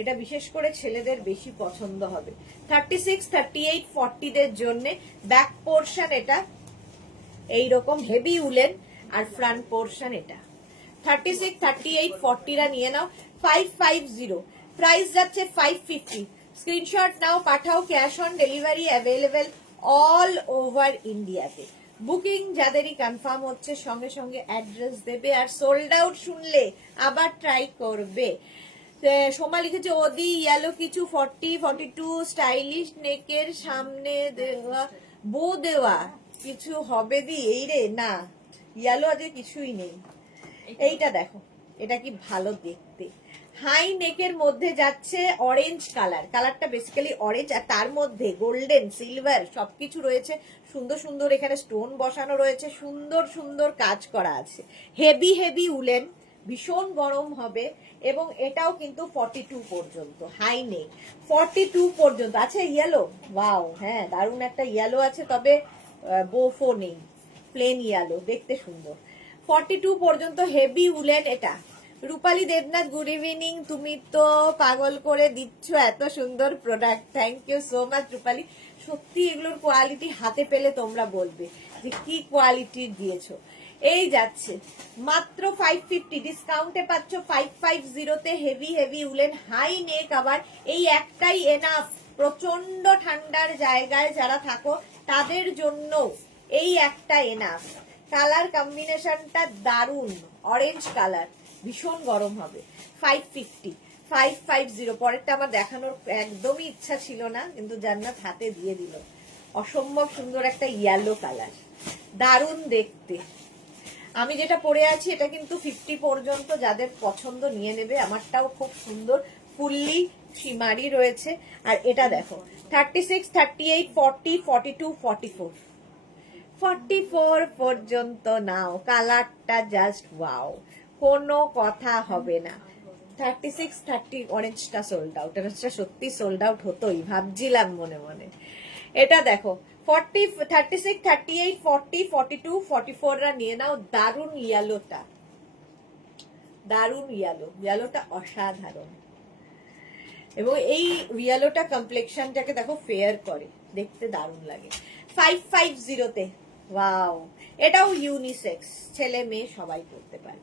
এটা বিশেষ করে ছেলেদের বেশি পছন্দ হবে। 36, 38, 40 দের জন্য ব্যাক পোর্শন এটা এইরকম হেভি উলেন আর ফ্রন্ট পোর্শন এটা 36, 38, 40 রা নিয়ে নাও 550 প্রাইস যাচ্ছে 550 স্ক্রিনশট নাও পাঠাও cash on delivery available all over ইন্ডিয়াতে বুকিং যাদেরই কনফার্ম হচ্ছে সঙ্গে সঙ্গে অ্যাড্রেস দেবে আর সোল্ড আউট শুনলে আবার ট্রাই করবে সোমা লিখেছে ওদি ইয়েলো কিছু 40, 42 স্টাইলিশ নেকের সামনে দেওয়া বো দেওয়া কিছু হবে দি এই রে না ইয়েলো আজকে কিছুই নেই এইটা দেখো এটা কি ভালো দেখতে হাই নেকের মধ্যে যাচ্ছে অরেঞ্জ কালারটা বেসিক্যালি অরেঞ্জ আর তার মধ্যে গোল্ডেন সিলভার সবকিছু রয়েছে সুন্দর সুন্দর এখানে স্টোন বসানো রয়েছে সুন্দর সুন্দর কাজ করা আছে হেভি হেভি উলেন ভীষণ গরম হবে এবং এটাও কিন্তু 42 পর্যন্ত হাই নেক 42 পর্যন্ত আছে ইয়েলো ওয়াও হ্যাঁ দারুণ একটা ইয়েলো আছে তবে বোফো নেই প্লেন ইয়েলো দেখতে সুন্দর 42 পর্যন্ত হেভি উলেন এটা রূপালী দেবনাথ গুড ইভিনিং তুমি তো পাগল করে দিচ্ছ এত সুন্দর product thank you so much Rupali সত্যি এগুলোর কোয়ালিটি হাতে পেলে তোমরা বলবে যে কি কোয়ালিটির দিয়েছো এই যাচ্ছে মাত্র 550 ডিসকাউন্টে পাচ্ছ 550 তে heavy heavy woollen high neck আবার এই একটাই এনাফ প্রচন্ড ঠান্ডার জায়গায় যারা থাকো তাদের জন্য এই একটা এনাফ কালার কম্বিনেশনটা দারুন অরেঞ্জ কালার ভীষণ গরম হবে 550 পরেরটা আমার দেখানোর একদমই ইচ্ছা ছিল না কিন্তু জান্নাত হাতে দিয়ে দিল অসম্ভব সুন্দর একটা ইয়েলো কালার দারুন দেখতে আমি যেটা পরে আছি এটা কিন্তু 50 পর্যন্ত যাদের পছন্দ নিয়ে নেবে আমারটাও খুব সুন্দর ফুললি শিমারি রয়েছে আর এটা দেখো 36, 38, 40, 42, 44 44 পর্যন্ত নাও কালারটা জাস্ট ওয়াও কোনো কথা হবে না 36, 30 অরেঞ্জটা সোল্ড আউট এটা সত্যি সোল্ড আউট হতোই ভাবছিলাম মনে মনে এটা দেখো 40, 36, 38, 40, 42, 44 রা নিয়ে নাও দারুন ইয়েলোটা ইয়েলোটা অসাধারণ এবং এই ইয়েলোটা কমপ্লেক্সনটাকে দেখো ফেয়ার করে দেখতে দারুণ লাগে 550 তে ওয়াও এটাও ইউনিসেক্স ছেলে মেয়ে সবাই পড়তে পারে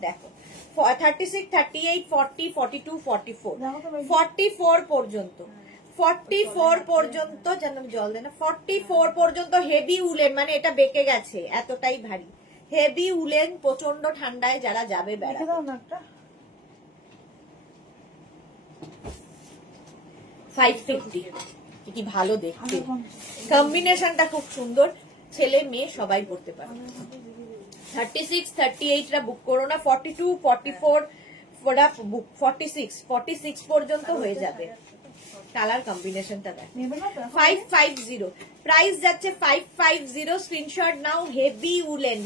দেখো 36, 38, 40, 42, 44 44 পর্যন্ত 44 পর্যন্ত যেন জল দেয় না 44 পর্যন্ত হেভি উলেন মানে এটা বেঁকে গেছে এতটাই ভারী হেভি উলেন প্রচন্ড ঠান্ডায় যারা যাবে বেড়াতে 550 কি ভালো দেখতে কম্বিনেশনটা খুব সুন্দর ছেলে মেয়ে সবাই পড়তে পারে 36, 38 রা বুক করো না 42, 44 বুক 46 পর্যন্ত হয়ে যাবে কালার কম্বিনেশনটা দেখ 550 প্রাইস যাচ্ছে 550 স্ক্রিনশট নাও হেভি উলেন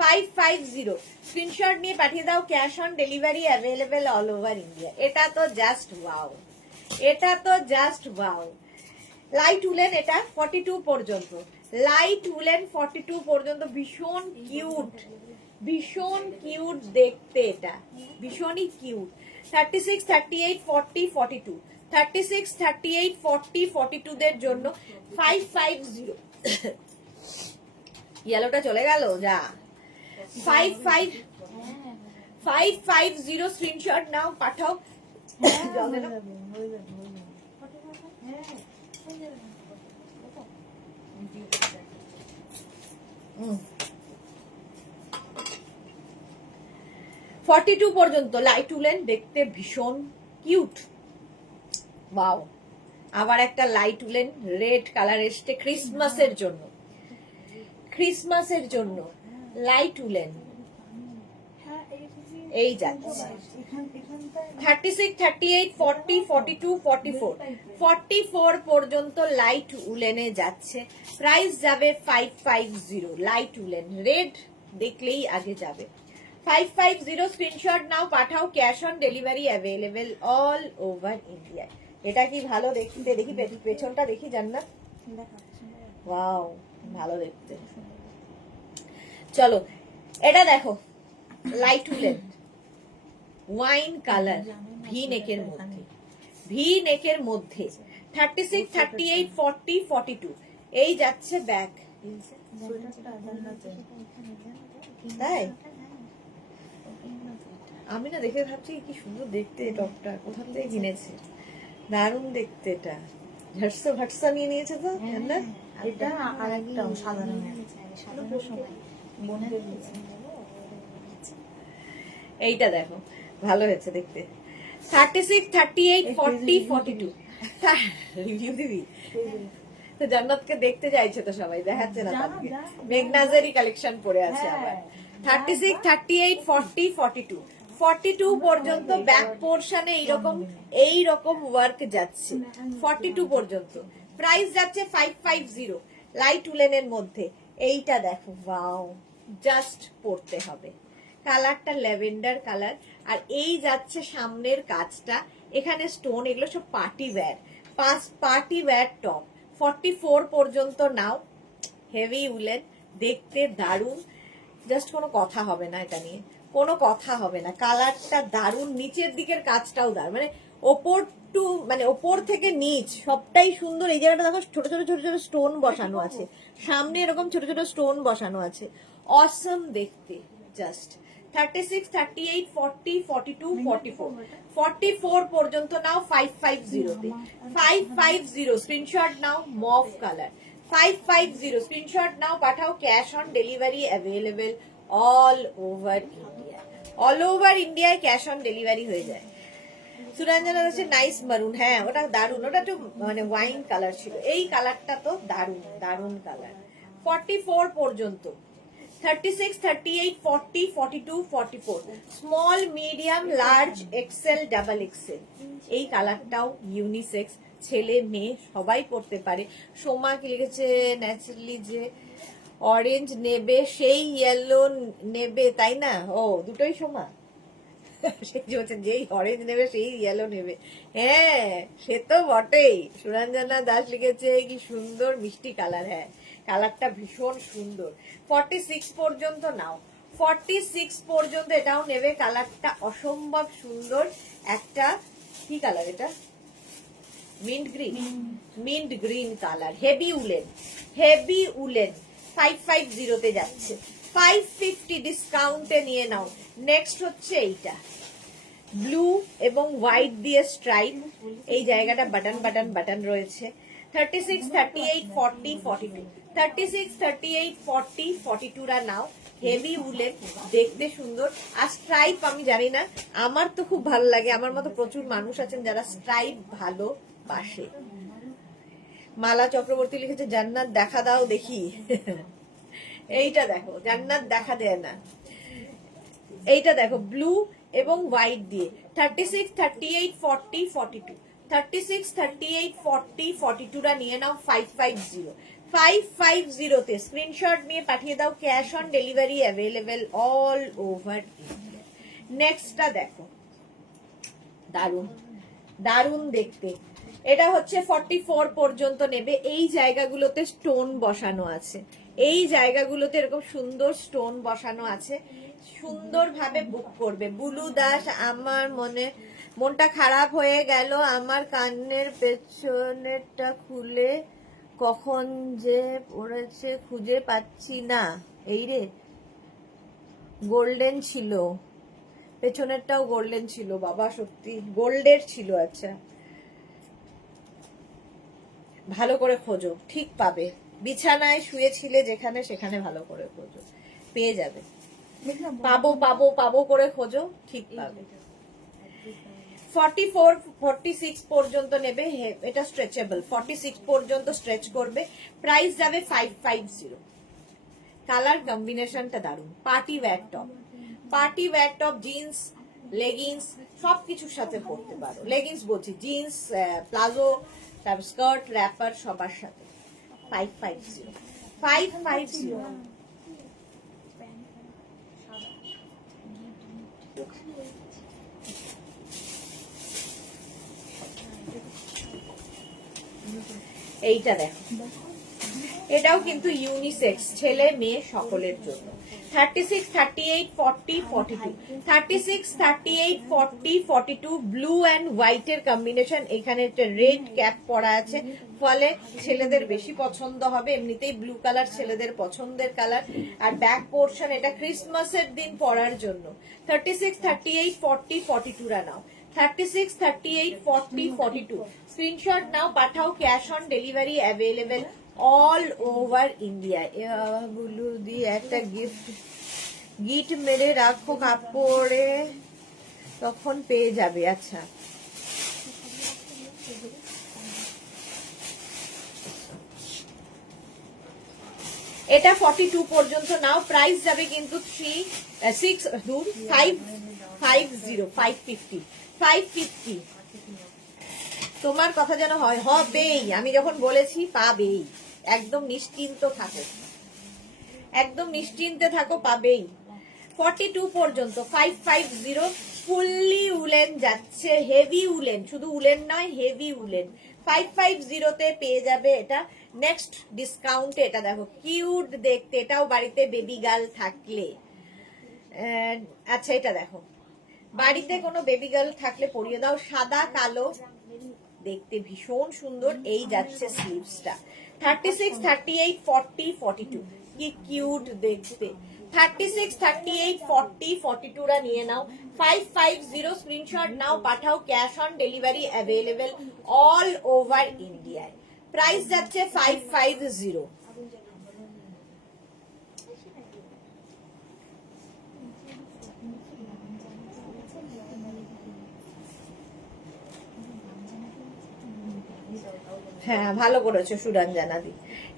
550 স্ক্রিনশট নিয়ে পাঠিয়ে দাও cash on delivery available all over India এটা তো জাস্ট ওয়াও লাইট উলেন এটা 42 পর্যন্ত লাইট উলেন 42 পর্যন্ত ভীষণ কিউট দেখতে এটা ভীষণই কিউট 36, 38, 40, 42 36, 38, 40, 42 দের জন্য 550 ইয়েলোটা চলে গেল যা 550 স্ক্রিনশট নাও পাঠাও 42 পর্যন্ত লাইট উলেন দেখতে ভীষণ কিউট ওয়াও আবার একটা লাইট উলেন রেড কালার এসছে ক্রিসমাসের জন্য লাইট উলেন এই যাচ্ছে 36, 38, 40, 42, 44 44 পর্যন্ত লাইট উলেনে যাচ্ছে প্রাইস যাবে 550 লাইট উলেন রেড দেখলেই আগে যাবে 550 স্ক্রিনশট নাও পাঠাও cash on delivery available all over India এটা কি ভালো দেখতে দেখি পেছনটা দেখি জান্নাত ওয়াও ভালো দেখতে চলো এটা দেখো light woollen wine colour V নেকের মধ্যে 36, 38, 40, 42 এই যাচ্ছে ব্যাক তাই আমি না দেখে ভাবছি কি সুন্দর দেখতে টপটা, কোথা থেকে কিনেছে, দারুণ দেখতে। এটা ঝাটসা ভাটসা নিয়ে নিয়েছে তো না? এটা আরেকটা সাধারণ এইটা দেখো ভালো হয়েছে দেখতে। 36, 38, 40, 42 রিভিউ দিবি তো? জান্নাতকে দেখতে যাইছে তো সবাই, দেখাচ্ছে না তাকে। মেঘনাজেরই কালেকশন পড়ে আছে আবার। 36, 38, 40, 42 42 পর্যন্ত ব্যাক পোর্শনে এইরকম ওয়ার্ক যাচ্ছে 42 পর্যন্ত। প্রাইস যাচ্ছে 550 লাইট উলেনের মধ্যে। এইটা দেখো, ওয়াও, জাস্ট পড়তে হবে। কালারটা ল্যাভেন্ডার কালার, আর এই যাচ্ছে সামনের কাজটা, এখানে স্টোন, এগুলো সব পার্টি ওয়্যার টপ। 44 পর্যন্ত নাও, হেভি উলেন, দেখতে দারুণ, জাস্ট কোনো কথা হবে না এটা নিয়ে, কোনো কথা হবে না। কালারটা দারুণ, নিচের দিকের কাজটাও দারুণ, মানে ওপর থেকে নিচ সবটাই সুন্দর। এই জায়গাটা দেখো ছোট ছোট ছোট ছোট স্টোন বসানো আছে, সামনে এরকম ছোট ছোট স্টোন বসানো আছে, অসম দেখতে জাস্ট। 36, 38, 40, 42, 44 44 পর্যন্ত নাও 550 তে। 550 স্ক্রিনশট নাও, মভ কালার। 550 স্ক্রিনশট নাও, পাঠাও। Cash on delivery available all over India. All over ইন্ডিয়ায় ক্যাশ অন ডেলিভারি হয়ে যায়। সুরঞ্জনা হচ্ছে নাইস মারুন, হ্যাঁ ওটা দারুন, ওটা একটু মানে ওয়াইন কালার ছিল, এই কালারটা তো দারুন, দারুন কালার। 44 পর্যন্ত। 36, 38, 40, 42, 44 small, medium, large, XL, double XL. এই কালারটাও ইউনিসেক্স, ছেলে মেয়ে সবাই পড়তে পারে। সোমা কি লিখেছে ন্যাচারালি যে অরেঞ্জ নেবে সেই ইয়েলো নেবে, তাই না? ও দুটোই সোমা যেই অরেঞ্জ নেবে সেই ইয়েলো নেবে, হ্যাঁ সে তো বটেই। সুরঞ্জনা দাস লিখেছে কি সুন্দর মিষ্টি কালার, হ্যাঁ কালারটা ভীষণ সুন্দর। 46 পর্যন্ত নাও, 46 পর্যন্ত এটাও নেবে। কালারটা অসম্ভব সুন্দর একটা, কি কালার এটা? Mint green colour, heavy woollen, heavy woollen. 550 তে যাচ্ছে, 550 ডিসকাউন্টে নিয়ে নাও। নেক্সট হচ্ছে এইটা, ব্লু এবং হোয়াইট দিয়ে স্ট্রাইপ, এই জায়গাটা বাটন বাটন বাটন রয়েছে। 36, 38, 40, 42 36, 38, 40, 42 রা নাও। হেভি উলেন, দেখতে সুন্দর। আর স্ট্রাইপ আমি জানি না, আমার তো খুব ভালো লাগে, আমার মতো প্রচুর মানুষ আছেন যারা স্ট্রাইপ ভালোবাসে। মালা চক্রবর্তী লিখেছে জান্নাত দেখা দাও দেখি এইটা দেখো, জান্নাত দেখা দেয় না। এইটা দেখো ব্লু এবং হোয়াইট দিয়ে। 36, 38, 40, 42 36, 38, 40, 42 রা নিয়ে নাও। 550 550 তে স্ক্রিনশট নিয়ে পাঠিয়ে দাও। Cash on delivery available all over India. নেক্সটটা দেখো, দারুন দারুন দেখতে। এটা হচ্ছে 44 পর্যন্ত নেবে। এই জায়গাগুলোতে স্টোন বসানো আছে, এই জায়গাগুলোতে এরকম সুন্দর স্টোন বসানো আছে, সুন্দরভাবে বুক করবে। বুলু দাস, আমার মনটা খারাপ হয়ে গেল, আমার কানের পেছনেরটা খুলে কখন যে পড়েছে খুঁজে পাচ্ছি না। এই রে, গোল্ডেন ছিল, পেছনেরটাও গোল্ডেন ছিল বাবা, সত্যি গোল্ডের ছিল। আচ্ছা ভালো করে খোঁজো, ঠিক পাবে। বিছানায় শুয়েছিলে যেখানে, সেখানে ভালো করে খোঁজো, পেয়ে যাবে। পাবো পাবো পাবো করে খোঁজো, ঠিক পাবে। 44, 46 পর্যন্ত নেবে। এটা স্ট্রেচেবল, 46 পর্যন্ত স্ট্রেচ করবে। প্রাইস যাবে 550। কালার কম্বিনেশনটা দারুন। Party wear top, party wear top, jeans, leggings সবকিছুর সাথে পরতে পারো। লেগিংস বলছি, জিন্স, প্লাজো, তারপর স্কার্ট, র্যাপার সবার সাথে। 550 550। এইটা দেখো, এটাও কিন্তু ইউনিসেক্স, ছেলে মেয়ে সকলের জন্য। 36, 38, 40, 42, 36, 38, 40, 42 ব্লু অ্যান্ড হোয়াইটের কম্বিনেশন। এখানে একটা রেড ক্যাপ পরা আছে, ফলে ছেলেদের বেশি পছন্দ হবে। এমনিতেই ব্লু কালার ছেলেদের পছন্দের কালার। আর ব্যাক পোর্শন এটা ক্রিসমাসের দিন পরার জন্য। 36, 38, 40, 42 রা নাও। 36, 38, 40, 42 স্ক্রিনশট নাও, পাঠাও। Cash on delivery available all over India. Blue দিয়ে একটা গিট মেরে রাখো কাপড়ে, তখন পেয়ে যাবে। আচ্ছা, এটা 42 পর্যন্ত নাও। প্রাইস যাবে কিন্তু 550। তোমার কথা যেন হয়, হবেই। আমি যখন বলেছি পাবেই, একদম নিশ্চিন্ত থাকো, একদম নিশ্চিন্তে থাকো, পাবেই। 42 পর্যন্ত 550 ফুললি উলেন যাচ্ছে, হেভি উলেন, শুধু উলেন নয় হেভি উলেন। 550 তে পেয়ে যাবে এটা। নেক্সট ডিসকাউন্টে এটা দেখো, কিউট দেখতে, এটাও বাড়িতে বেবি গার্ল থাকলে। আচ্ছা, এটা দেখো, বাড়িতে কোনো বেবি গার্ল থাকলে পরিয়ে দাও। সাদা কালো দেখতে ভীষণ সুন্দর। এই যাচ্ছে স্লিভসটা। 36, 38, 40, 42 কি কিউট দেখতে। 36, 38, 40, 42 রা নিয়ে নাও। 550 স্ক্রিনশট নাও, পাঠাও। Cash on delivery available all over ইন্ডিয়ায়। প্রাইস যাচ্ছে 550। হ্যাঁ, ভালো করেছো সুরঞ্জনা দি।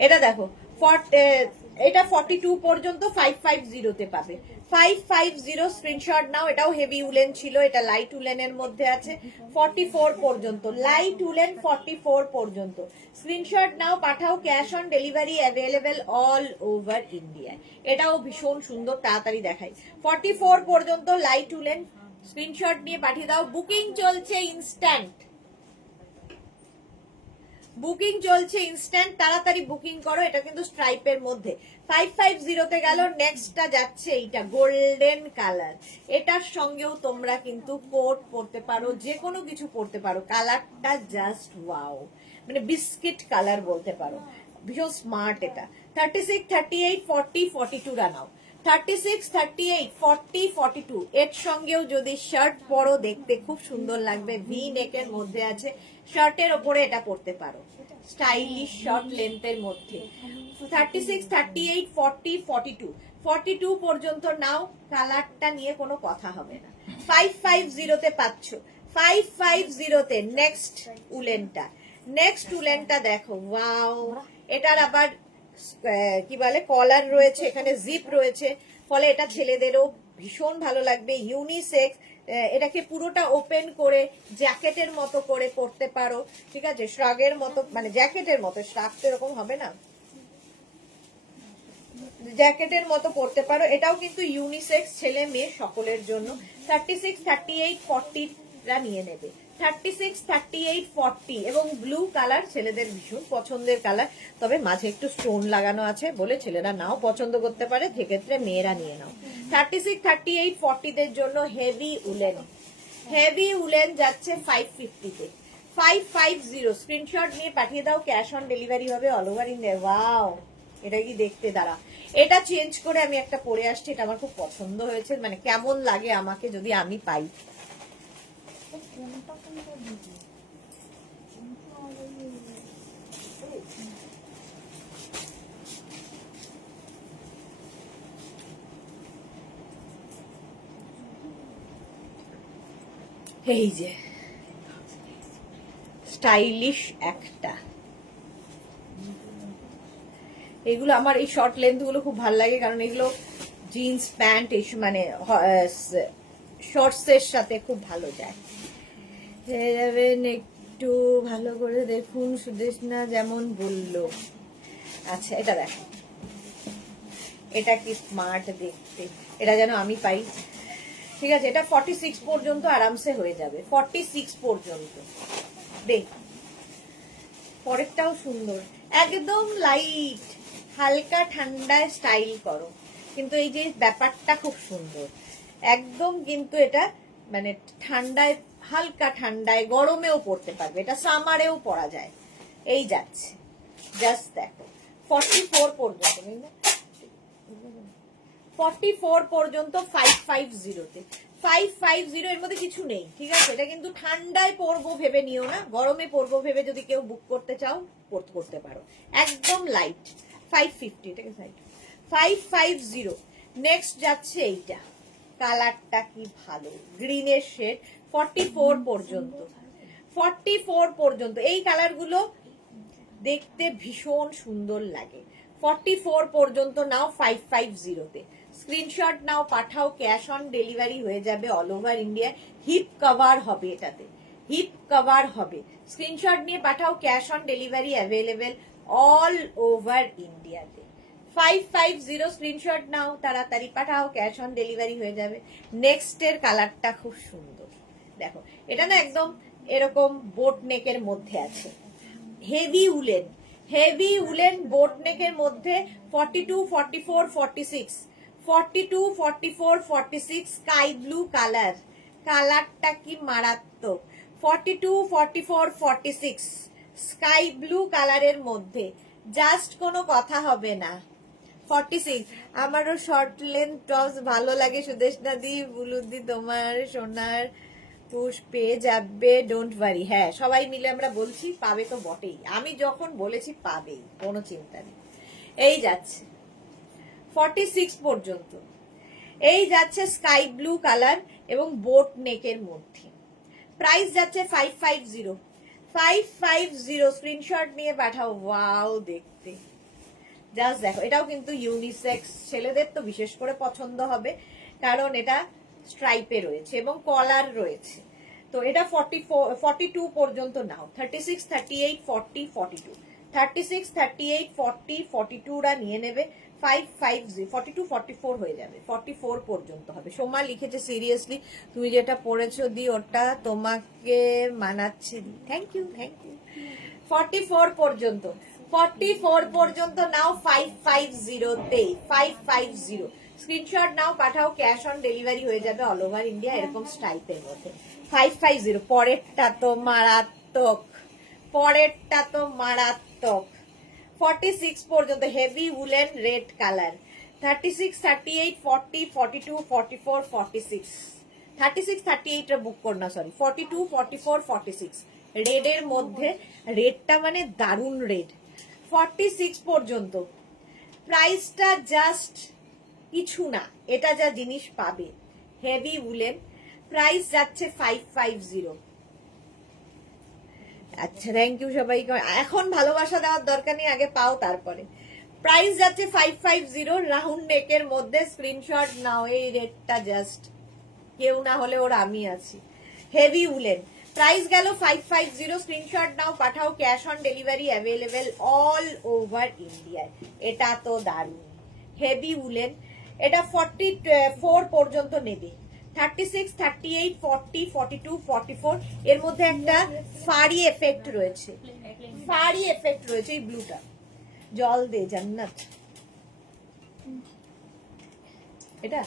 এটা দেখো, এটা 42 পর্যন্ত 550 তে পাবে। 550 স্ক্রিনশট নাও। এটাও হেভি উলেন ছিল, এটা লাইট উলেনের মধ্যে আছে। 44 পর্যন্ত লাইট উলেন, 44 পর্যন্ত স্ক্রিনশট নাও, পাঠাও। Cash on delivery available all over India. এটাও ভীষণ সুন্দর, তাড়াতাড়ি দেখাই। 44 পর্যন্ত লাইট উলেন, স্ক্রিনশট নিয়ে পাঠিয়ে দাও। বুকিং চলছে ইনস্ট্যান্ট, বুকিং চলছে ইনস্ট্যান্ট, তাড়াতাড়ি বুকিং করো। এটা কিন্তু স্ট্রাইপের মধ্যে। 550 তে গেল। নেক্সটটা যাচ্ছে এইটা গোল্ডেন কালার। এটার সঙ্গেও তোমরা কিন্তু কোট পরতে পারো, যে কোনো কিছু পরতে পারো। কালারটা জাস্ট ওয়াও, মানে বিস্কিট কালার বলতে পারো, ভীষণ স্মার্ট এটা। 36, 38, 40, 42 রা নাও। 36, 38, 40, 42 এর সঙ্গেও যদি শার্ট পরো দেখতে খুব সুন্দর লাগবে। ভি নেকের মধ্যে আছে, শার্টের ওপরে এটা পরতে পারো, স্টাইলিশ শর্ট লেন্থের মধ্যে। 36, 38, 40, 42 42 পর্যন্ত নাও। কালারটা নিয়ে কোনো কথা হবে না। 550 তে পাচ্ছ। 550 তে নেক্সট উলেনটা, নেক্সট উলেনটা দেখো, ওয়াও। এটার আবার কি বলে কলার রয়েছে, এখানে জিপ রয়েছে, ফলে এটা ছেলেদেরও ভীষণ ভালো লাগবে। ইউনিসেক্স, এটাকে পুরোটা ওপেন করে জ্যাকেটের মতো করে পরতে পারো, ঠিক আছে, শ্রাগের মতো, মানে জ্যাকেটের মতো, শ্রাগ তো এরকম হবে না, জ্যাকেটের মতো পরতে পারো। এটাও কিন্তু ইউনিসেক্স, ছেলে মেয়ে সকলের জন্য। 36, 38, 40 রা নিয়ে নেবে। 36, 38, 40 এবং ব্লু কালার ছেলেদের ভীষণ পছন্দের কালার, তবে মাঝে একটু স্টোন লাগানো আছে বলে ছেলেরা নাও পছন্দ করতে পারে, সেক্ষেত্রে মেয়েরা নিয়ে নাও। 36, 38, 40 দের জন্য হেভি উলেন, হেভি উলেন যাচ্ছে 550 তে। 550 স্ক্রিনশট নিয়ে পাঠিয়ে দাও। ক্যাশ অন ডেলিভারি হবে অল ওভার ইন্ডিয়া। ওয়াও, এটা কি দেখতে, দাঁড়া, এটা চেঞ্জ করে আমি একটা পরে আসছি, এটা আমার খুব পছন্দ হয়েছে, মানে কেমন লাগে আমাকে যদি আমি পাই। এই যে স্টাইলিশ একটা, এগুলো আমার এই শর্ট লেন্থ গুলো খুব ভালো লাগে, কারণ এগুলো জিন্স প্যান্ট মানে শর্টস এর সাথে খুব ভালো যায়। পেয়ে যাবেন, একটু ভালো করে দেখুন সুদেশনা যেমন বললো। আচ্ছা, এটা দেখো, এটা কি স্মার্ট দেখতে, এটা যেন আমি পাই। ঠিক আছে, এটা 46 পর্যন্ত আরামসে হয়ে যাবে। 46 পর্যন্ত দেখ, পরেরটাও সুন্দর, একদম লাইট, হালকা ঠান্ডায় স্টাইল করো। কিন্তু এই যে ব্যাপারটা খুব সুন্দর একদম, কিন্তু এটা মানে ঠান্ডায়, হালকা ঠান্ডায় গরমেও পরতে পারবে, এটা সামারেও পরা যায়। এই যাচ্ছে, জাস্ট দেখো 44 পর্যন্ত, 44 পর্যন্ত 550 তে। 550 এর মধ্যে কিছু নেই, ঠিক আছে? এটা কিন্তু ঠান্ডায় পরবো ভেবে নিও না, গরমে পরবো ভেবে যদি কেউ বুক করতে চাও করতে পারো। একদম লাইট 550, ঠিক আছে? 550। নেক্সট যাচ্ছে এইটা, কালারটা কি ভালো, গ্রিনের শেড। 44 পর্যন্ত, 44 পর্যন্ত এই কালারগুলো দেখতে ভীষণ সুন্দর লাগে। 44 পর্যন্ত নাও 550-তে। স্ক্রিনশট নাও, পাঠাও, ক্যাশ অন ডেলিভারি হয়ে যাবে all over India. Hip cover হবে এটাতে, হিপ কভার হবে। স্ক্রিনশট নিয়ে পাঠাও, cash on delivery available all over ইন্ডিয়াতে। 550 স্ক্রিনশট নাও, তাড়াতাড়ি পাঠাও, ক্যাশ অন ডেলিভারি হয়ে যাবে। নেক্সট এর কালারটা খুব সুন্দর, দেখো এটা না একদম এরকম বোট নেকের মধ্যে আছে, heavy woollen, heavy woollen boat নেকের মধ্যে। 42, 44, 46, 42, 44, 46 স্কাই ব্লু কালার, কালারটা কি মারাত্মক। 42, 44, 46 স্কাই ব্লু কালারের মধ্যে, জাস্ট কোনো কথা হবে না। 46, আমারও শর্ট লেন্থ টপস ভালো লাগে সুদেশনা দি, বুলুদি তোমার সোনার পুশ পেয়ে যাবে, ডোন্ট ওয়ারি। হ্যাঁ, সবাই মিলে আমরা বলছি পাবে তো বটেই, আমি যখন বলেছি পাবেই, কোনো চিন্তা নেই। এই যাচ্ছে 46 পর্যন্ত, এই যাচ্ছে স্কাই ব্লু কালার এবং বোট নেকের মধ্যে। প্রাইস যাচ্ছে 550, 550 স্ক্রিনশট নিয়ে পাঠাও। ওয়াও দেখতে, জাস্ট দেখো, এটাও কিন্তু ইউনিসেক্স, ছেলেদের তো বিশেষ করে পছন্দ হবে কারণ এটা স্ট্রাইপে রয়েছে এবং কলার রয়েছে। তো এটা 44, 42 পর্যন্ত নাও। 36, 38, 40, 42, 36, 38, 40, 42রা নিয়ে নেবে। 550, 42, 44 হয়ে যাবে, 44 পর্যন্ত হবে। সোমা লিখেছে সিরিয়াসলি তুমি যেটা পড়েছো দি ওটা তোমাকে মানাচ্ছে দি, থ্যাংক ইউ, থ্যাংক ইউ। 44 পর্যন্ত, 44 পর্যন্ত নাও 550-তে, 550 স্ক্রিনশট নাও, পাঠাও, ক্যাশ অন ডেলিভারি হয়ে যাবে অল ওভার ইন্ডিয়া এরকম স্টাইপের মধ্যে। 550, পরেরটা তো মারাত্মক, পরেরটা তো মারাত্মক। 46 পর্যন্ত হেভি উলেন রেড কালার। 36, 38, 40, 42, 44, 46, 36, 38 বুক কর না, সরি, 42, 44, 46 রেড এর মধ্যে, রেডটা মানে দারুন রেড। 46 পর্যন্ত প্রাইসটা জাস্ট কিছু না, এটা যা জিনিস পাবে হেভি উলেন। প্রাইস যাচ্ছে 550। আচ্ছা, থ্যাংক ইউ সবাইকে, এখন ভালোবাসা দেওয়ার দরকার নেই, আগে পাও তারপরে। প্রাইস যাচ্ছে 550 রাউন্ড নেকের মধ্যে। স্ক্রিনশট নাও, এই রেটটা জাস্ট কেউ না হলে ওর আমি আছি। হেভি উলেন, প্রাইস গেল 550, স্ক্রিনশট নাও, পাঠাও, cash on delivery available all over ইন্ডিয়ায়। এটা তো দারুণ হেভি উলেন। এটা 44 পর্যন্ত নেবে। 36, 38, 40, 42, 44 এর মধ্যে একটা ফাড়ি এফেক্ট রয়েছে, ফাড়ি এফেক্ট রয়েছে। এই ব্লুটা জল দে জান্নাত, এটা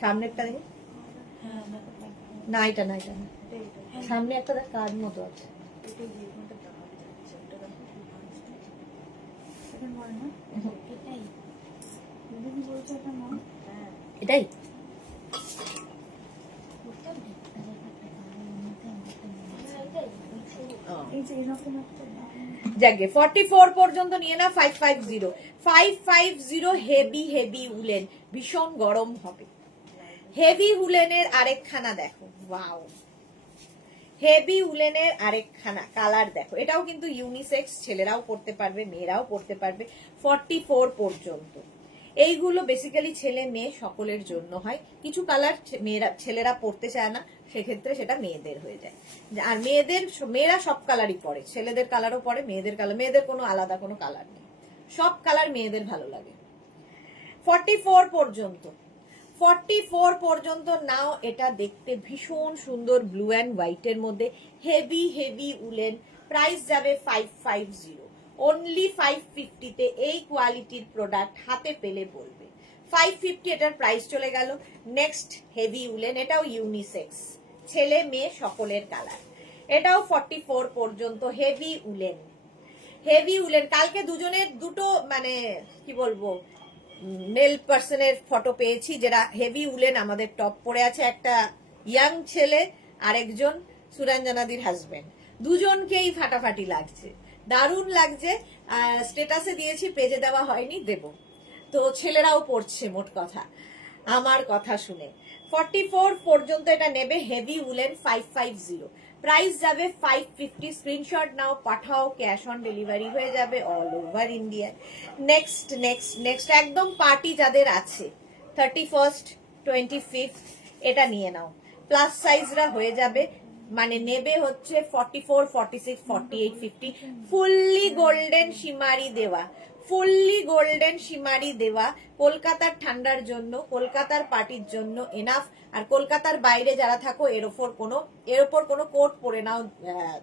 সামনেরটা দেখে না, এটা না, এটা না, সামনে একটা দেখ কার্ড মতো আছে। এটাই যাকে 44 পর্যন্ত নিয়ে না। 550, 550 হেভি হেভি উলেন, ভীষণ গরম হবে। হেভি উলেনের আরেকখানা দেখো, ওয়াও, হেভি উলেনের আরেকখানা কালার দেখো, এটাও কিন্তু ইউনিসেক্স, ছেলেরাও পড়তে পারবে, মেয়েরাও পড়তে পারবে। 44 পর্যন্ত এইগুলো বেসিক্যালি ছেলে মেয়ে সকলের জন্য হয়, কিছু কালার মেয়েরা ছেলেরা পড়তে চায় না, সেক্ষেত্রে সেটা মেয়েদের হয়ে যায়। আর মেয়েরা সব কালারই পরে, ছেলেদের কালারও পরে, মেয়েদের কালার, মেয়েদের কোনো আলাদা কোনো কালার নেই, সব কালার মেয়েদের ভালো লাগে। 44 পর্যন্ত, 44 পর্যন্ত নাও। এটা দেখতে ভীষণ সুন্দর, ব্লু অ্যান্ড হোয়াইটের মধ্যে, হেভি হেভি উলেন। প্রাইস যাবে 550। অনলি 550-তে এই কোয়ালিটির প্রোডাক্ট হাতে পেলে বলবে। 550 এটার প্রাইস চলে গেল। নেক্সট হেভি উলেন, এটাও ইউনিসেক্স, ছেলে মেয়ে সকলের কালার। এটাও 44 পর্যন্ত হেভি উলেন। হেভি উলেন, কালকে দুজনের দুটো মানে কি বলবো মেল পার্সনের ফটো পেয়েছি যারা হেভি উলেন আমাদের টপ পরে আছে। একটা ইয়াং ছেলে, আরেকজন সুরঞ্জনাদির হাজবেন্ড, দুজনকেই ফাটাফাটি লাগছে, দারুণ লাগছে। স্টেটাসে দিয়েছি, পেজে দেওয়া হয়নি, দেব। তো ছেলেরাও পড়ছে মোট কথা আমার কথা শুনে। 44 পর্যন্ত এটা নেবে হেভি উলেন 550, প্রাইস যাবে 550। স্ক্রিনশট নাও, পাঠাও, ক্যাশ অন ডেলিভারি হয়ে যাবে all over India. Next next next একদম পার্টি যাদের আছে 31st 25th এটা নিয়ে নাও। প্লাস সাইজরা হয়ে যাবে, মানে নেবে হচ্ছে 44, 46, 48, 50। ফুললি গোল্ডেন শিমারি দেওয়া, ফুললি গোল্ডেন শিমারি দেওয়া, কলকাতার ঠান্ডার জন্য, কলকাতার পার্টির জন্য এনাফ। আর কলকাতার বাইরে যারা থাকো এর ওপর কোনো কোট পরে নাও,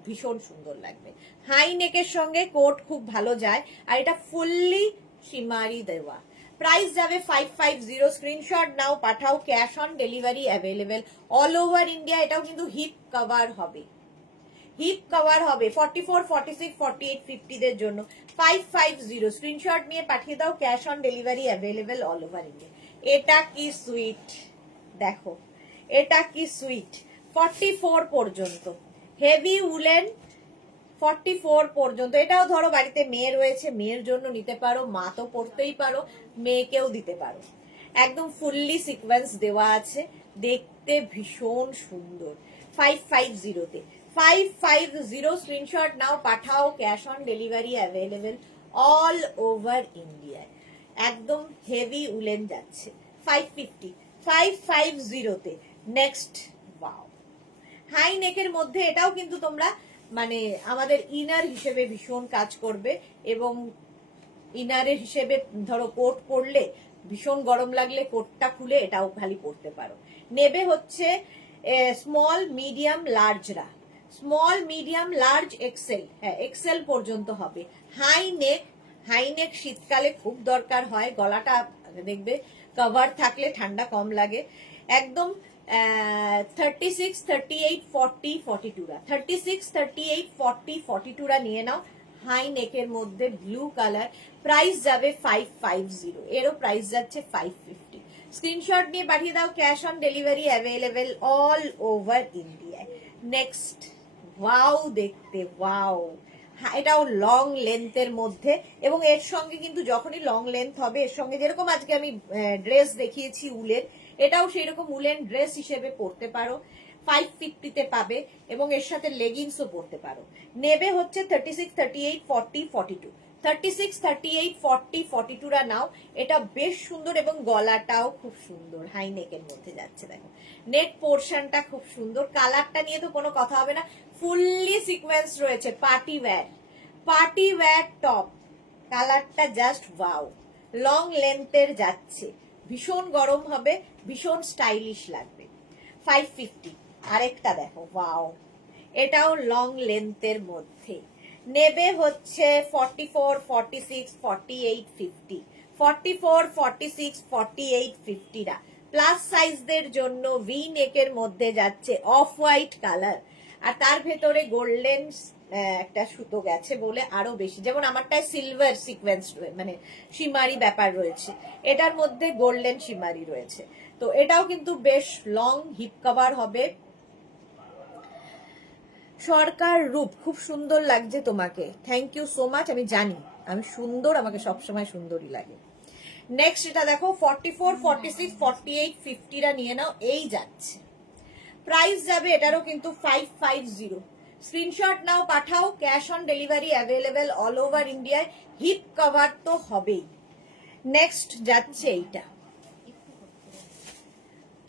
ভীষণ সুন্দর লাগবে। হাই নেকের সঙ্গে কোট খুব ভালো যায়। আর এটা ফুললি শিমারি দেওয়া, প্রাইস যাবে 550। স্ক্রিনশট নাও, পাঠাও, cash on delivery available all over India. এটাও কিন্তু হিপ কভার হবে, হিপ কভার হবে 44, 46, 48, 50 দের জন্য 550। স্ক্রিনশট নিয়ে পাঠিয়ে দাও, cash on delivery available all over India. এটা কি সুইট দেখো, এটা কি সুইট। 44 পর্যন্ত হেভি উলেন, 44 পর্যন্ত। এটাও ধরো বাড়িতে মেয়ে রয়েছে, মেয়ের জন্য নিতে পারো, মা তো পড়তেই পারো, মেয়েকেও দিতে পারো। একদম ফুললি সিকোয়েন্স দেওয়া আছে, দেখতে ভীষণ সুন্দর। 550-তে 550। স্ক্রিনশট নাও, পাঠাও, cash on delivery available all over ইন্ডিয়ায়। একদম হেভি উলেন যাচ্ছে 550, 550-তে। নেক্সট ওয়াও, হাই নেকের মধ্যে এটাও কিন্তু তোমরা মানে আমাদের ইনার হিসেবে ভীষণ কাজ করবে। এবং ইনারের হিসেবে ধরো কোট পরলে ভীষণ গরম লাগলে কোটটা খুলে এটাও খালি পরতে পারো। নেবে হচ্ছে স্মল মিডিয়াম লার্জরা, স্মল মিডিয়াম লার্জ এক্সেল, হ্যাঁ এক্সেল পর্যন্ত হবে। হাই নেক, হাই নেক শীতকালে খুব দরকার হয়, গলাটা দেখবে কভার থাকলে ঠান্ডা কম লাগে। একদম 36, 38, 40, 42, 36, 38, 40, 42 নিয়ে নাও। হাই নেকের মধ্যে ব্লু কালার, প্রাইস যাবে 550, এরও প্রাইস যাচ্ছে 550। স্ক্রিনশট নিয়ে পাঠিয়ে দাও, cash on delivery available all over ইন্ডিয়ায়। নেক্সট ওয়াও, দেখতে ওয়াও, এটাও লং লেন্থের মধ্যে। এবং এর সঙ্গে কিন্তু যখনই লং লেন্থ হবে এর সঙ্গে, যেরকম আজকে আমি ড্রেস দেখিয়েছি উলের, এটাও সেই রকম উলেন ড্রেস হিসেবে পরতে পারো। 550-তে পাবে এবং এর সাথে লেগিংসও পরতে পারো। নেবে হচ্ছে 36, 38, 40, 42, 36, 38, 40, 42 নাও। এটা বেশ সুন্দর এবং গলাটাও খুব সুন্দর, হাই নেকের মধ্যে যাচ্ছে। দেখো নেক পোর্শনটা খুব সুন্দর, কালারটা নিয়ে তো কোনো কথা হবে না। ফুললি সিকোয়েন্স রয়েছে, পার্টি ওয়্যার টপ, কালারটা জাস্ট ওয়াও। লং লেন্থের যাচ্ছে, ভীষণ গরম হবে, ভীষণ স্টাইলিশ লাগবে। 550। আরেকটা দেখো ওয়াও, এটাও লং লেন্থের মধ্যে। নেবে হচ্ছে 44, 46, 48, 50, 44, 46, 48, 50 প্লাস সাইজদের জন্য ভি নেকের মধ্যে যাচ্ছে অফ হোয়াইট কালার। আর তার ভেতরে গোল্ডেন একটা সুতো গেছে বলে আরো বেশি, যেমন আমারটায় সিলভার সিকোয়েন্স মানে শিমারি ব্যাপার রয়েছে, এটার মধ্যে গোল্ডেন শিমারি রয়েছে। তো এটাও কিন্তু বেশ লং, হিপ কভার হবে। সরকার রূপ, খুব সুন্দর লাগছে তোমাকে, থ্যাংক ইউ সো মাচ। আমি জানি আমি সুন্দর, আমাকে সবসময় সুন্দরই লাগে। নেক্সট এটা দেখো 44, 46, 48, 50 নিয়ে নাও, এই যাচ্ছে। প্রাইস যাবে এটারও কিন্তু 550। স্ক্রিনশট নাও, পাঠাও, cash on delivery available all over ইন্ডিয়ায়। হিপ কভার তো হবেই। নেক্সট যাচ্ছে এইটা,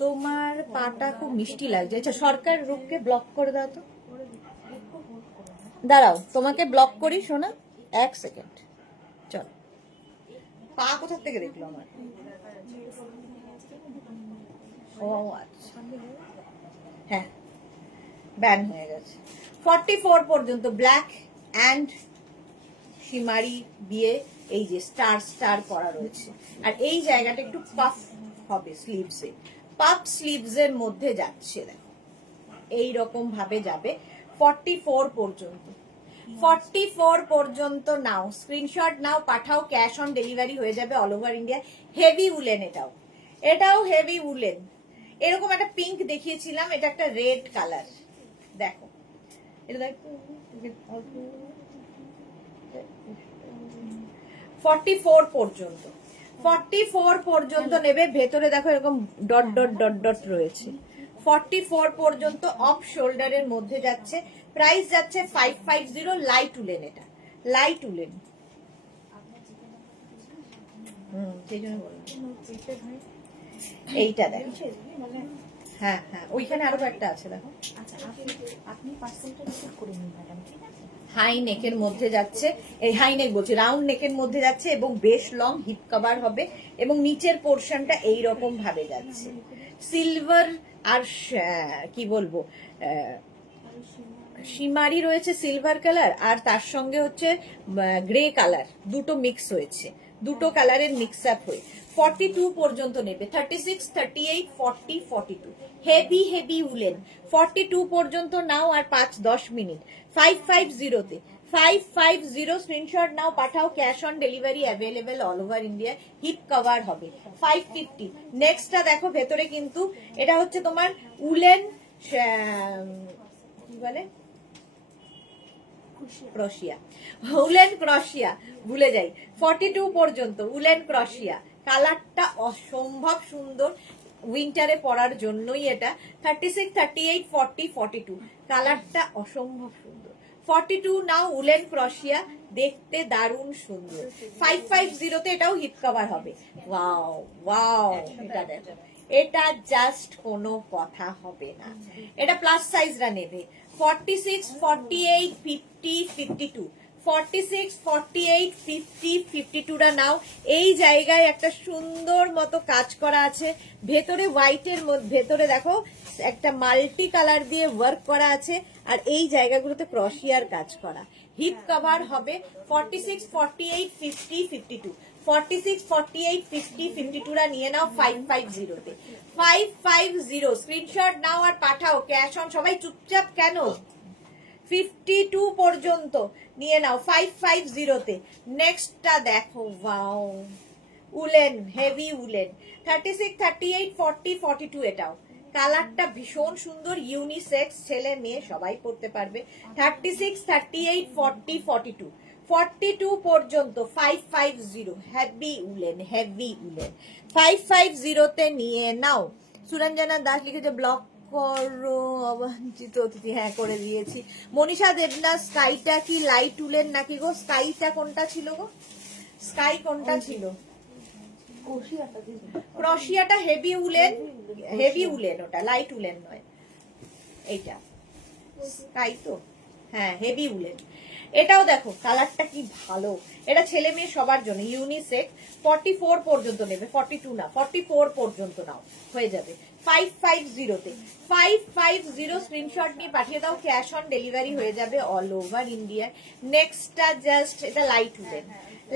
তোমার পাটা খুব মিষ্টি লাগছে। আচ্ছা সরকার রূপকে ব্লক করে দাও তো, দাঁড়াও তোমাকে ব্লক করি শোনা, 1 সেকেন্ড। চলো, পা কোথা থেকে দেখলো আমার? ও আচ্ছা, হ্যাঁ ব্যান হয়ে গেছে। 44 পর্যন্ত ব্ল্যাক অ্যান্ড শিমারি দিয়ে এই যে স্টার স্টার করা রয়েছে। আর এই জায়গাটা একটু পাফ হবে স্লিভসে, পাফ স্লিভস এর মধ্যে যাচ্ছে, দেখো এই রকম ভাবে যাবে 44 পর্যন্ত। 44 পর্যন্ত নাও, স্ক্রিনশট নাও, পাঠাও, ক্যাশ অন ডেলিভারি হয়ে যাবে all over India. Heavy woollen, এটাও হেভি উলেন। এরকম একটা পিঙ্ক দেখিয়েছিলাম, এটা একটা রেড কালার, দেখো এটা দেখো 44 পর্যন্ত, 44 পর্যন্ত নেবে। ভেতরে দেখো এরকম ডট ডট ডট ডট রয়েছে। 44 পর্যন্ত অফ শোল্ডারের মধ্যে যাচ্ছে। প্রাইস যাচ্ছে 550। লাইট উলেন, এটা লাইট উলেন। সেই জন্য বললাম এইটা দেখো। হ্যাঁ হ্যাঁ, ওইখানে আরো একটা আছে দেখো। আপনি পার্সেলটা রিসিভ করে নিন ম্যাডাম, ঠিক আছে? হাই নেকের মধ্যে যাচ্ছে, এই হাই নেক বলছি, রাউন্ড নেকের মধ্যে যাচ্ছে এবং বেশ লং হিপ কভার হবে এবং নিচের পোর্শনটা এই রকম ভাবে যাচ্ছে। সিলভার আর কি বলবো, শিমারি রয়েছে সিলভার কালার, আর তার সঙ্গে হচ্ছে গ্রে কালার, দুটো মিক্স হয়েছে, দুটো কালারের মিক্স আপ হয়ে 42 পর্যন্ত নেবে। 36, 38, 40, 42 হেভি হেভি উলেন। 42 পর্যন্ত নাও, আর 5-10 মিনিট। 550 তে 550 স্ক্রিনশট নাও, পাঠাও, cash on delivery available all over India. Hip cover হবে 550। নেক্সটটা দেখো, ভেতরে কিন্তু এটা হচ্ছে তোমার উলেন, কি বলে, ক্রোশিয়া, উলেন ক্রোশিয়া, ভুলে যাই। 42 পর্যন্ত উলেন ক্রোশিয়া, কালারটা অসম্ভব সুন্দর, উইন্টারে পরার জন্যই এটা। 36, 38, 40, 42 কালারটা অসম্ভব সুন্দর। 42 নাও, উলেন ক্রোশিয়া, দেখতে দারুণ সুন্দর। 550 তে এটাও হিপ কভার হবে। ওয়াও ওয়াও, এটা দেখো, এটা জাস্ট কোনো কথা হবে না। এটা প্লাস সাইজরা নেবে। 46, 48, 50, 52 46, 48, 50, 52 টা নাও। এই জায়গায় একটা সুন্দর মতো কাজ করা আছে, ভেতরে হোয়াইটের মধ্যে, ভেতরে দেখো একটা মাল্টি কালার দিয়ে ওয়ার্ক করা আছে, আর এই জায়গাগুলোতে ক্রোশিয়ার কাজ করা। হিপ কভার হবে 46, 48, 50, 52 46, 48, 50, 52 রা নিয়ে নাও 550 তে। 550 স্ক্রিনশট নাও আর পাঠাও, ক্যাশ অন। সবাই চুপচাপ কেন? 52 পর্যন্ত নিয়ে নাও 550 তে। নেক্সটটা দেখো, ওয়াও, উলেন, হেভি উলেন। 36, 38, 40, 42 এটাও কালারটা ভীষণ সুন্দর, ইউনিসেক্স, ছেলে মেয়ে সবাই পড়তে পারবে। 36, 38, 40, 42 42 পর্যন্ত 550 হেভি উলেন, হেভি উলেন। 550 তে নিয়ে নাও। সুরঞ্জনা দাস লিখেছে ব্লক করো অবাঞ্ছিত অতিথি, হ্যাঁ করে দিয়েছি। মনীষা দেবনাথ, স্কাইটা কি লাইট উলেন নাকি গো? স্কাইটা কোনটা ছিল গো? স্কাই কোনটা ছিল? ক্রোশিয়াটা হেভি উলেন, হেভি উলেন, ওটা লাইট উলেন নয়, এইটা স্কাই তো, হ্যাঁ হেভি উলেন। এটাও দেখো কালারটা কি ভালো, এটা ছেলে মেয়ে সবার জন্য, ইউনিসেক। 44 পর্যন্ত নেবে, 42 না, 44 পর্যন্ত নাও, হয়ে যাবে 550 তে। 550 স্ক্রিনশট নিয়ে পাঠিয়ে দাও, ক্যাশ অন ডেলিভারি হয়ে যাবে অল ওভার ইন্ডিয়া। নেক্সটটা জাস্ট, এটা লাইট উলেন,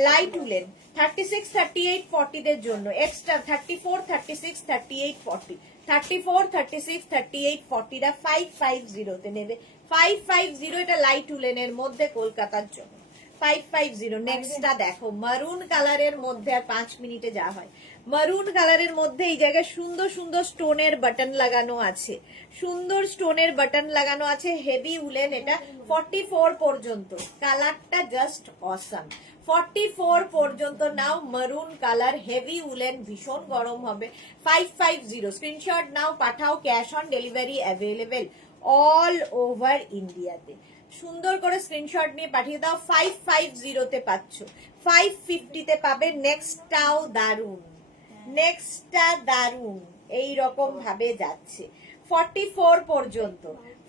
লাইট উলেন। 36, 38, 40 দের জন্য এক্সট্রা 34, 36, 38, 40 34, 36, 38, 40 রা 550 তে নেবে। 550 এটা লাইট উলেনের মধ্যে কলকাতার জন্য 550। নেক্সটটা দেখো, মারুন কালারের মধ্যে, আর 5 মিনিটে যা হয়। মারুন কালারের মধ্যে এই জায়গায় সুন্দর সুন্দর স্টোনের বাটন লাগানো আছে, সুন্দর স্টোনের বাটন লাগানো আছে, হেভি উলেন। এটা 44 পর্যন্ত, কালারটা জাস্ট অসাম। 44 পর্যন্ত নাও, মারুন কালার, হেভি উলেন, ভীষণ গরম হবে। 550 স্ক্রিনশট নাও, পাঠাও, cash on delivery available all over ইন্ডিয়াতে। সুন্দর করে স্ক্রিনশট নিয়ে পাঠিয়ে দাও। 550 তে পাচ্ছ, 550 তে পাবে। নেক্সটটাও দারুন, নেক্সটটা দারুন, এই রকম ভাবে যাচ্ছে 44 পর্যন্ত।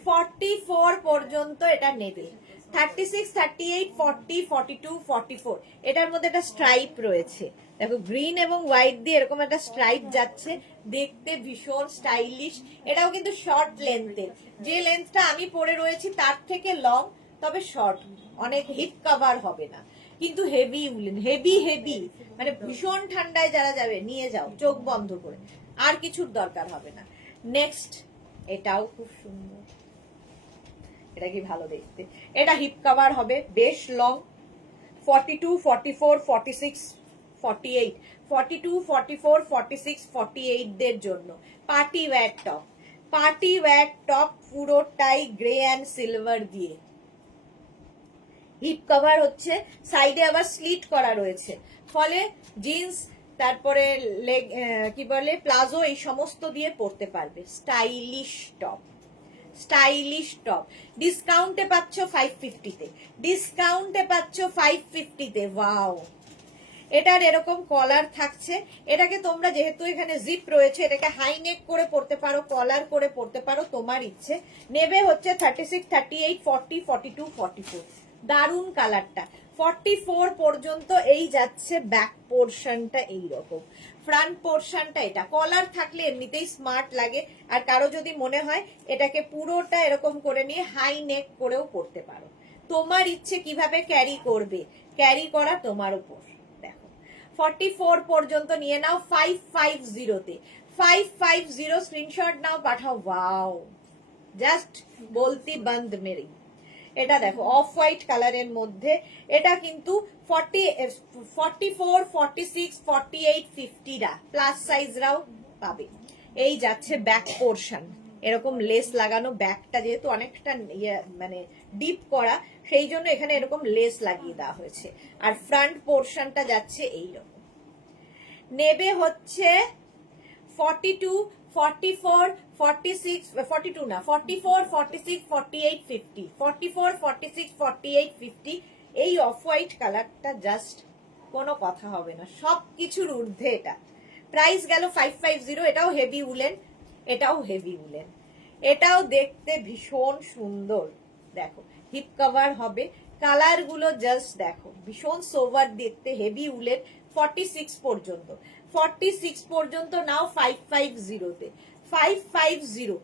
44 পর্যন্ত এটা নেবে। 36, 38, 40, 42, 44 এটার মধ্যে একটা স্ট্রাইপ রয়েছে, দেখো গ্রিন এবং হোয়াইট দিয়ে এরকম একটা স্ট্রাইপ যাচ্ছে, দেখতে ভীষণ স্টাইলিশ। এটাও কিন্তু শর্ট লেন্থের, যে লেন্থটা আমি পরে রয়েছি তার থেকে লং, তবে শর্ট, অনেক হিপ কভার হবে না। কিন্তু হেভি উলেন, হেভি হেভি, মানে ভীষণ ঠান্ডায় যারা যাবে নিয়ে যাও চোখ বন্ধ করে, আর কিছুর দরকার হবে না। নেক্সট, এটাও খুব সুন্দর, এটা কি ভালো দেখতে। এটা হিপ কভার হবে, বেশ লং, 42, 44, 46, 48, 42, 44, 46, 48 দের জন্য party wear top. Party wear top পুরোটাই গ্রে অ্যান্ড সিলভার দিয়ে, হিপ কভার হচ্ছে, সাইডে আবার স্লিট করা রয়েছে, ফলে জিন্স, তারপরে লেগ, কি বলে, প্লাজো, এই সমস্ত দিয়ে পরতে পারবে। Stylish top, stylish top. ডিসকাউন্টে পাচ্ছ 550 তে, ডিসকাউন্টে পাচ্ছ 550 তে। ওয়াও, এটার এরকম কলার থাকছে, এটাকে তোমরা যেহেতু এখানে জিপ রয়েছে, এটাকে হাই নেক করে পড়তে পারো, কলার করে পড়তে পারো, তোমার ইচ্ছে। নেবে হচ্ছে 36, 38, 40, 42, 44। দারুন কালারটা। 44 পর্যন্ত এই যাচ্ছে ব্যাক পোর্শনটা এইরকম, ফ্রন্ট পোর্শনটা এটা। কলার থাকলে এমনিতেই স্মার্ট লাগে, আর কারো যদি মনে হয় এটাকে পুরোটা এরকম করে নিয়ে হাই নেক করেও পড়তে পারো, তোমার ইচ্ছে কিভাবে ক্যারি করবে, ক্যারি করা তোমার উপর। দেখো 44 পর্যন্ত নিয়ে নাও 550 তে, 550 স্ক্রিনশট নাও, পাঠাও। ওয়াও, জাস্ট বলতি বন্ধ মেরি। এটা দেখো অফ হোয়াইট কালারের মধ্যে, এটা কিন্তু 44, 46, 48, 50 রা প্লাস সাইজরাও পাবে। এই যাচ্ছে ব্যাক পোর্শন, এরকম লেস লাগানো, ব্যাকটা যেহেতু অনেকটা মানে ডিপ করা, সেই জন্য এখানে এরকম লেস লাগিয়ে দেওয়া হয়েছে। আর ফ্রন্ট পোর্শনটা যাচ্ছে এইরকম। নেবে হচ্ছে 42, 44, 46, 42 না, 44, 46, 48, 50, 44, 46, 48, 50। এই অফ হোয়াইট কালারটা জাস্ট কোনো কথা হবে না, সবকিছুর ঊর্ধ্বে এটা। প্রাইস গেল 550। এটাও হেভি উলেন, এটাও হেভি উলেন, এটাও দেখতে ভীষণ সুন্দর। দেখো হিপ কভার হবে, কালার গুলো জাস্ট দেখো, ভীষণ সোভার দেখতে, হেভি উলেন। 46 পর্যন্ত, 46 পর্যন্ত নাও 550 তে, 550।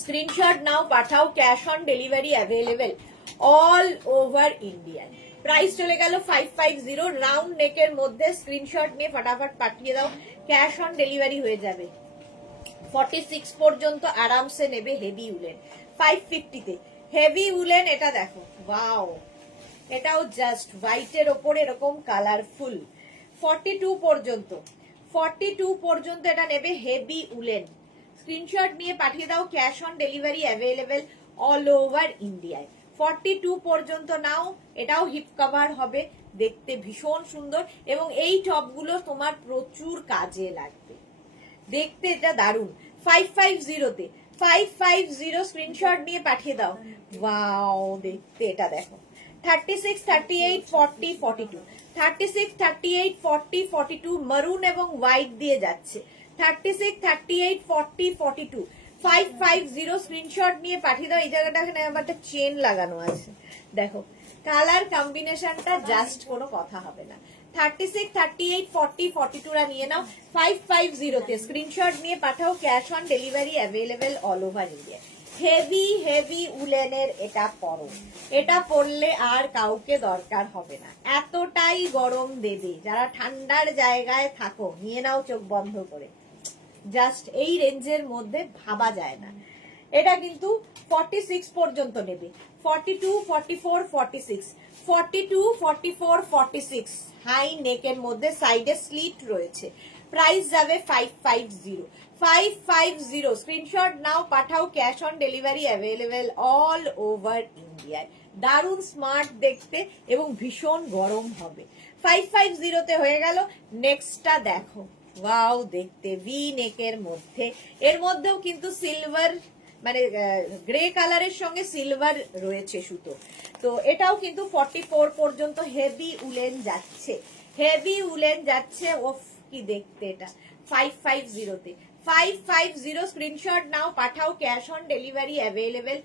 স্ক্রিনশট নাও, পাঠাও, cash on delivery available all over India. Price চলে গেল 550, রাউন্ড নেকের মধ্যে। স্ক্রিনশট নিয়ে ফটাফট পাঠিয়ে দাও, ক্যাশ অন ডেলিভারি হয়ে যাবে। 46 পর্যন্ত আরামসে নেবে হেভি উলেন, 550 তে হেভি উলেন। এটা দেখো, ওয়াও, এটাও জাস্ট হোয়াইটের ওপরে এরকম কালারফুল। 42 পর্যন্ত, 42 পর্যন্ত এটা নেবে হেভি উলেন। স্ক্রিনশট নিয়ে পাঠিয়ে দাও, cash on delivery available all over ইন্ডিয়ায়। 42 পর্যন্ত নাও। এটাও হিপ কভার হবে, দেখতে ভীষণ সুন্দর, এবং এই টপগুলো তোমার প্রচুর কাজে লাগবে, দেখতে এটা দারুন। 550 তে, 550 স্ক্রিনশট নিয়ে পাঠিয়ে দাও। ওয়াও, দেখতে এটা দেখো। 36, 38, 40, 42, 36, 38, 40, 42 মারুন এবং হোয়াইট দিয়ে যাচ্ছে। 36, 38, 40, 42, 550 স্ক্রিনশট নিয়ে পাঠিয়ে দাও। এই জায়গাটা এখানে আবার একটা চেন লাগানো আছে, দেখো কালার কম্বিনেশনটা জাস্ট কোনো কথা হবে না। 36, 38, 40, 42 রা নিয়ে নাও 550 তে। স্ক্রিনশট নিয়ে পাঠাও, cash on delivery available all over India. Heavy heavy উলেনের এটা পরো, এটা পরলে আর কাউকে দরকার হবে না, এতটাই গরম দেবে। যারা ঠান্ডার জায়গায় থাকো নিয়ে নাও চোখ বন্ধ করে, জাস্ট এই রেঞ্জের মধ্যে ভাবা যায় না। এটা কিন্তু 46 পর্যন্ত নেবে, 42, 44, 46, 42, 44, 46 হাই নেকের মধ্যে, সাইডে স্লিট রয়েছে। প্রাইস যাবে 550, 550 স্ক্রিনশট নাও, পাঠাও, cash on delivery available all over ইন্ডিয়ায়। দারুন স্মার্ট দেখতে এবং ভীষণ গরম হবে। 550 তে হয়ে গেল। নেক্সটটা দেখো, ওয়াও, দেখতে ভি নেকের মধ্যে, এর মধ্যেও কিন্তু সিলভার, মানে গ্রে কালারের সঙ্গে সিলভার রয়েছে সুতো। তো এটাও কিন্তু 44 পর্যন্ত হেভি উলেন যাচ্ছে, হেভি উলেন যাচ্ছে। ওফ, কি দেখতে এটা। 550 তে, 550 স্ক্রিনশট নাও, পাঠাও, cash on delivery available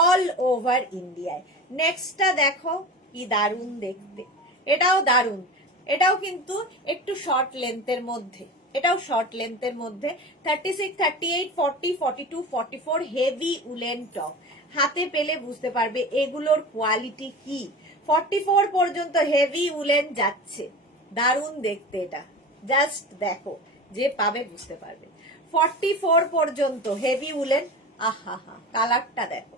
all over ইন্ডিয়ায়। নেক্সটটা দেখো, কি দারুন দেখতে, এটাও দারুন। এটাও কিন্তু একটু শর্ট লেন্থের মধ্যে, এটাও শর্ট লেন্থের মধ্যে। 36, 38, 40, 42, 44 হেভি উলেন টপ। হাতে পেলে বুঝতে পারবে এগুলোর কোয়ালিটি কি। 44 পর্যন্ত হেভি উলেন যাচ্ছে, দারুণ দেখতে। এটা জাস্ট দেখো, যে পাবে বুঝতে পারবে। 44 পর্যন্ত হেভি উলেন। আহা হা, কালারটা দেখো,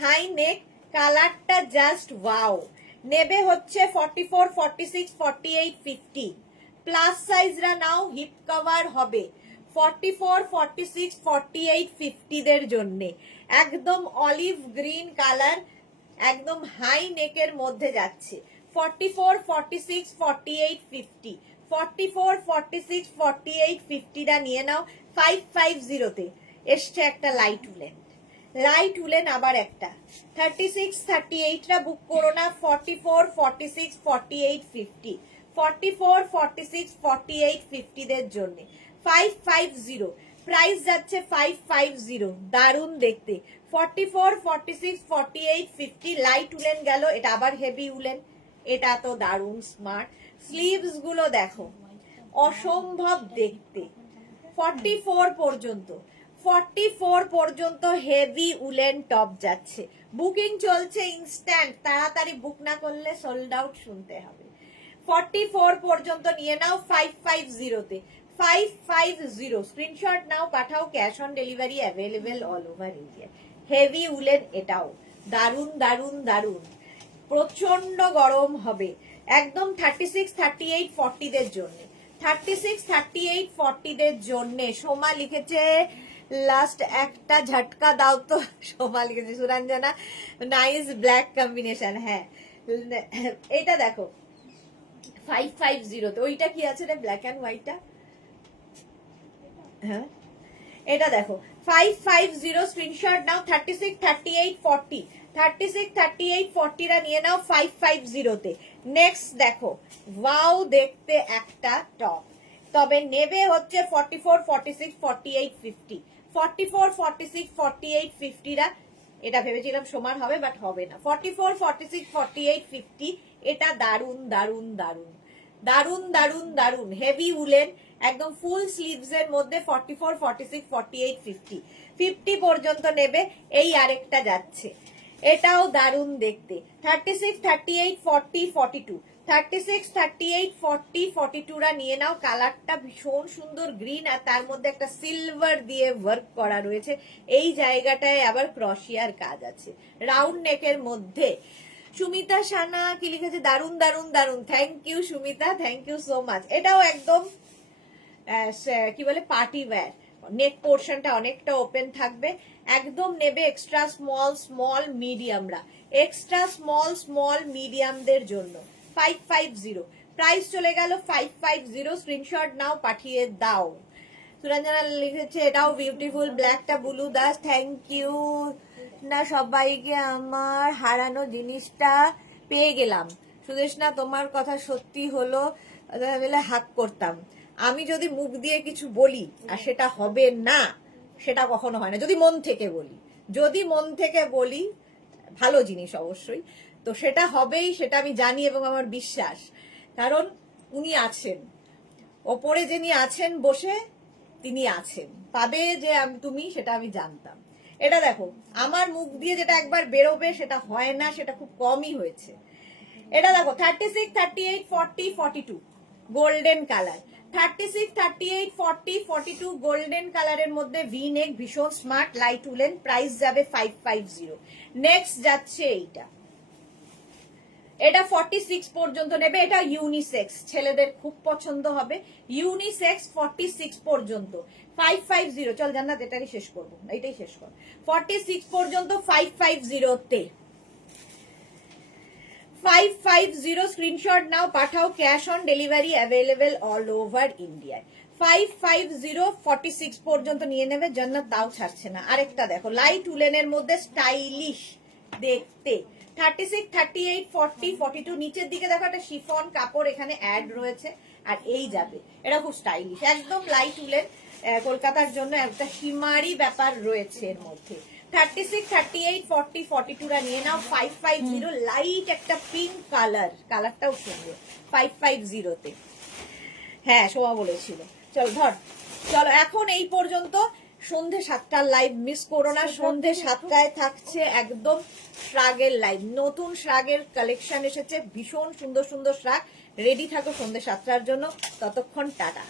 হাই নেক, কালারটা জাস্ট ওয়াও। নেবে হচ্ছে 44, 46, 48, 50। প্লাস সাইজরা নাও, হিপ কভার হবে 44, 46, 48, 50 দের জন্য। একদম অলিভ গ্রিন কালার, একদম হাই নেকের মধ্যে যাচ্ছে। 44, 46, 48, 50, 44, 46, 48, 50 টা নিয়ে নাও 550 তে। এসছে একটা লাইট উলেন, লাইট উলেন আবার একটা। 36, 38 টা বুক করো না। 44, 46, 48, 50, 44, 46, 48, 50 দের জন্য 550। প্রাইস যাচ্ছে 550, দারুণ দেখতে। 44, 46, 48, 50 লাইট উলেন গেল। এটা আবার হেভি উলেন, এটা তো দারুণ স্মার্ট। স্লিভস গুলো দেখো, অসম্ভব দেখতে। 44 পর্যন্ত, 44 পর্যন্ত হেভি উলেন টপ যাচ্ছে। বুকিং চলছে ইনস্ট্যান্ট, তাড়াতাড়ি বুক না করলে সোল্ড আউট শুনতে হবে। 44 পর্যন্ত নিয়ে নাও 550 তে। 550 স্ক্রিনশট নাও, পাঠাও, cash on delivery available all over India. Heavy woollen, এটাও দারুণ দারুণ দারুণ। প্রচন্ড গরম হবে একদম। 36, 38, 40 দের জন্য, 36, 38, 40 দের জন্য। সোমা লিখেছে লাস্ট একটা ঝটকা দাও তো। সোমা লিখেছে সুরঞ্জনা নাইস ব্ল্যাক কম্বিনেশন। হ্যাঁ, এটা দেখো 550 তে। ওইটা কি আছে রে, ব্ল্যাক এন্ড হোয়াইটটা? হ্যাঁ, এটা দেখো 550 স্ক্রিনশট নাও। 36, 38, 40, 36, 38, 40 রা নিয়ে নাও 550 তে। নেক্সট দেখো, ওয়াও দেখতে একটা টপ, তবে নেবে হচ্ছে 44, 46, 48, 50, 44, 46, 48, 50 রা। এটা ভেবেছিলাম সমান হবে, বাট হবে না। 44, 46, 48, 50 এটা দারুন দারুন দারুন দারুন দারুন দারুন হেভি উলেন, একদম ফুল স্লিভস এর মধ্যে। 44, 46, 48, 50, 50 পর্যন্ত নেবে। এই আরেকটা যাচ্ছে, এটাও দারুন দেখতে। 36, 38, 40, 42, 36, 38, 40, 42 রা নিয়ে নাও। কালারটা ভীষণ সুন্দর গ্রিন, আর তার মধ্যে একটা সিলভার দিয়ে ওয়ার্ক করা রয়েছে। এই জায়গাটায় আবার ক্রশিয়ার কাজ আছে, রাউন্ড নেকের মধ্যে। সুমিতা সানা কি লিখেছে, দারুন দারুন দারুন। Thank you Sumita, thank you so much. এটাও একদম কি বলে পার্টি ওয়্যার। নেক পোর্শনটা অনেকটা ওপেন থাকবে। একদম নেবে এক্সট্রা স্মল স্মল মিডিয়ামরা, এক্সট্রা স্মল স্মল মিডিয়ামদের জন্য 550। প্রাইস চলে গেল 550। স্ক্রিনশট নাও, পাঠিয়ে দাও। সুরঞ্জনা লিখেছে এটাও বিউটিফুল, ব্ল্যাকটা ব্লু দাস। থ্যাংক ইউ না সবাইকে, আমার হারানো জিনিসটা পেয়ে গেলাম। সুদেশনা তোমার কথা সত্যি হলো, হাক করতাম। আমি যদি মুখ দিয়ে কিছু বলি আর সেটা হবে না, সেটা কখনো হয় না। যদি মন থেকে বলি, যদি মন থেকে বলি, ভালো জিনিস অবশ্যই, তো সেটা হবেই, সেটা আমি জানি এবং আমার বিশ্বাস। কারণ উনি আছেন, ওপরে যিনি আছেন বসে, তিনি আছেন, পাবে যে তুমি, সেটা আমি জানতাম। এটা দেখো, আমার মুখ দিয়ে যেটা একবার বেরোবে সেটা হয় না, সেটা খুব কমই হয়েছে। এটা দেখো 36, 38, 40, 42 গোল্ডেন কালার। 36, 38, 40, 42 গোল্ডেন কালারের মধ্যে ভি নেক, ভীষণ স্মার্ট লাইট উলেন। প্রাইস যাবে 550। নেক্সট যাচ্ছে এইটা, এটা 46 পর্যন্ত নেবে। এটা ইউনিসেক্স, ছেলেদের খুব পছন্দ হবে। ইউনিসেক্স 46 পর্যন্ত 550। চল জান্নাত এটাই শেষ করবো, এইটাই শেষ কর। 46 পর্যন্ত 550 তে। 550 স্ক্রিনশট নাও, পাঠাও, cash on delivery available all over ইন্ডিয়ায়। 550 46 পর্যন্ত নিয়ে নেবে জান্নাত, তাও ছাড়ছে না। আরেকটা দেখো, লাইট উলেনের মধ্যে স্টাইলিশ দেখতে। 36, 38, 40, 42 নিচের দিকে দেখো একটা শিফন কাপড় এখানে অ্যাড রয়েছে, আর এই যাবে। এটা খুব স্টাইলিশ, একদম লাইট উলেন। কলকাতার জন্য একটা হিমারি ব্যাপার রয়েছে এর মধ্যে। 36, 38, 40, 42 রা নিয়ে নাও 550। লাইট একটা পিঙ্ক কালার, কালারটাও সুন্দর। 550 তে। হ্যাঁ, শোভা বলেছিল। চলো ধর, চলো এখন এই পর্যন্ত সন্ধে 7টার লাইভ মিস করো না। সন্ধে 7টায় থাকছে একদম শ্রাগের লাইভ। নতুন শ্রাগের কালেকশন এসেছে, ভীষণ সুন্দর সুন্দর শ্রাগ। রেডি থাকো সন্ধে 7টার জন্য। ততক্ষণ টাটা।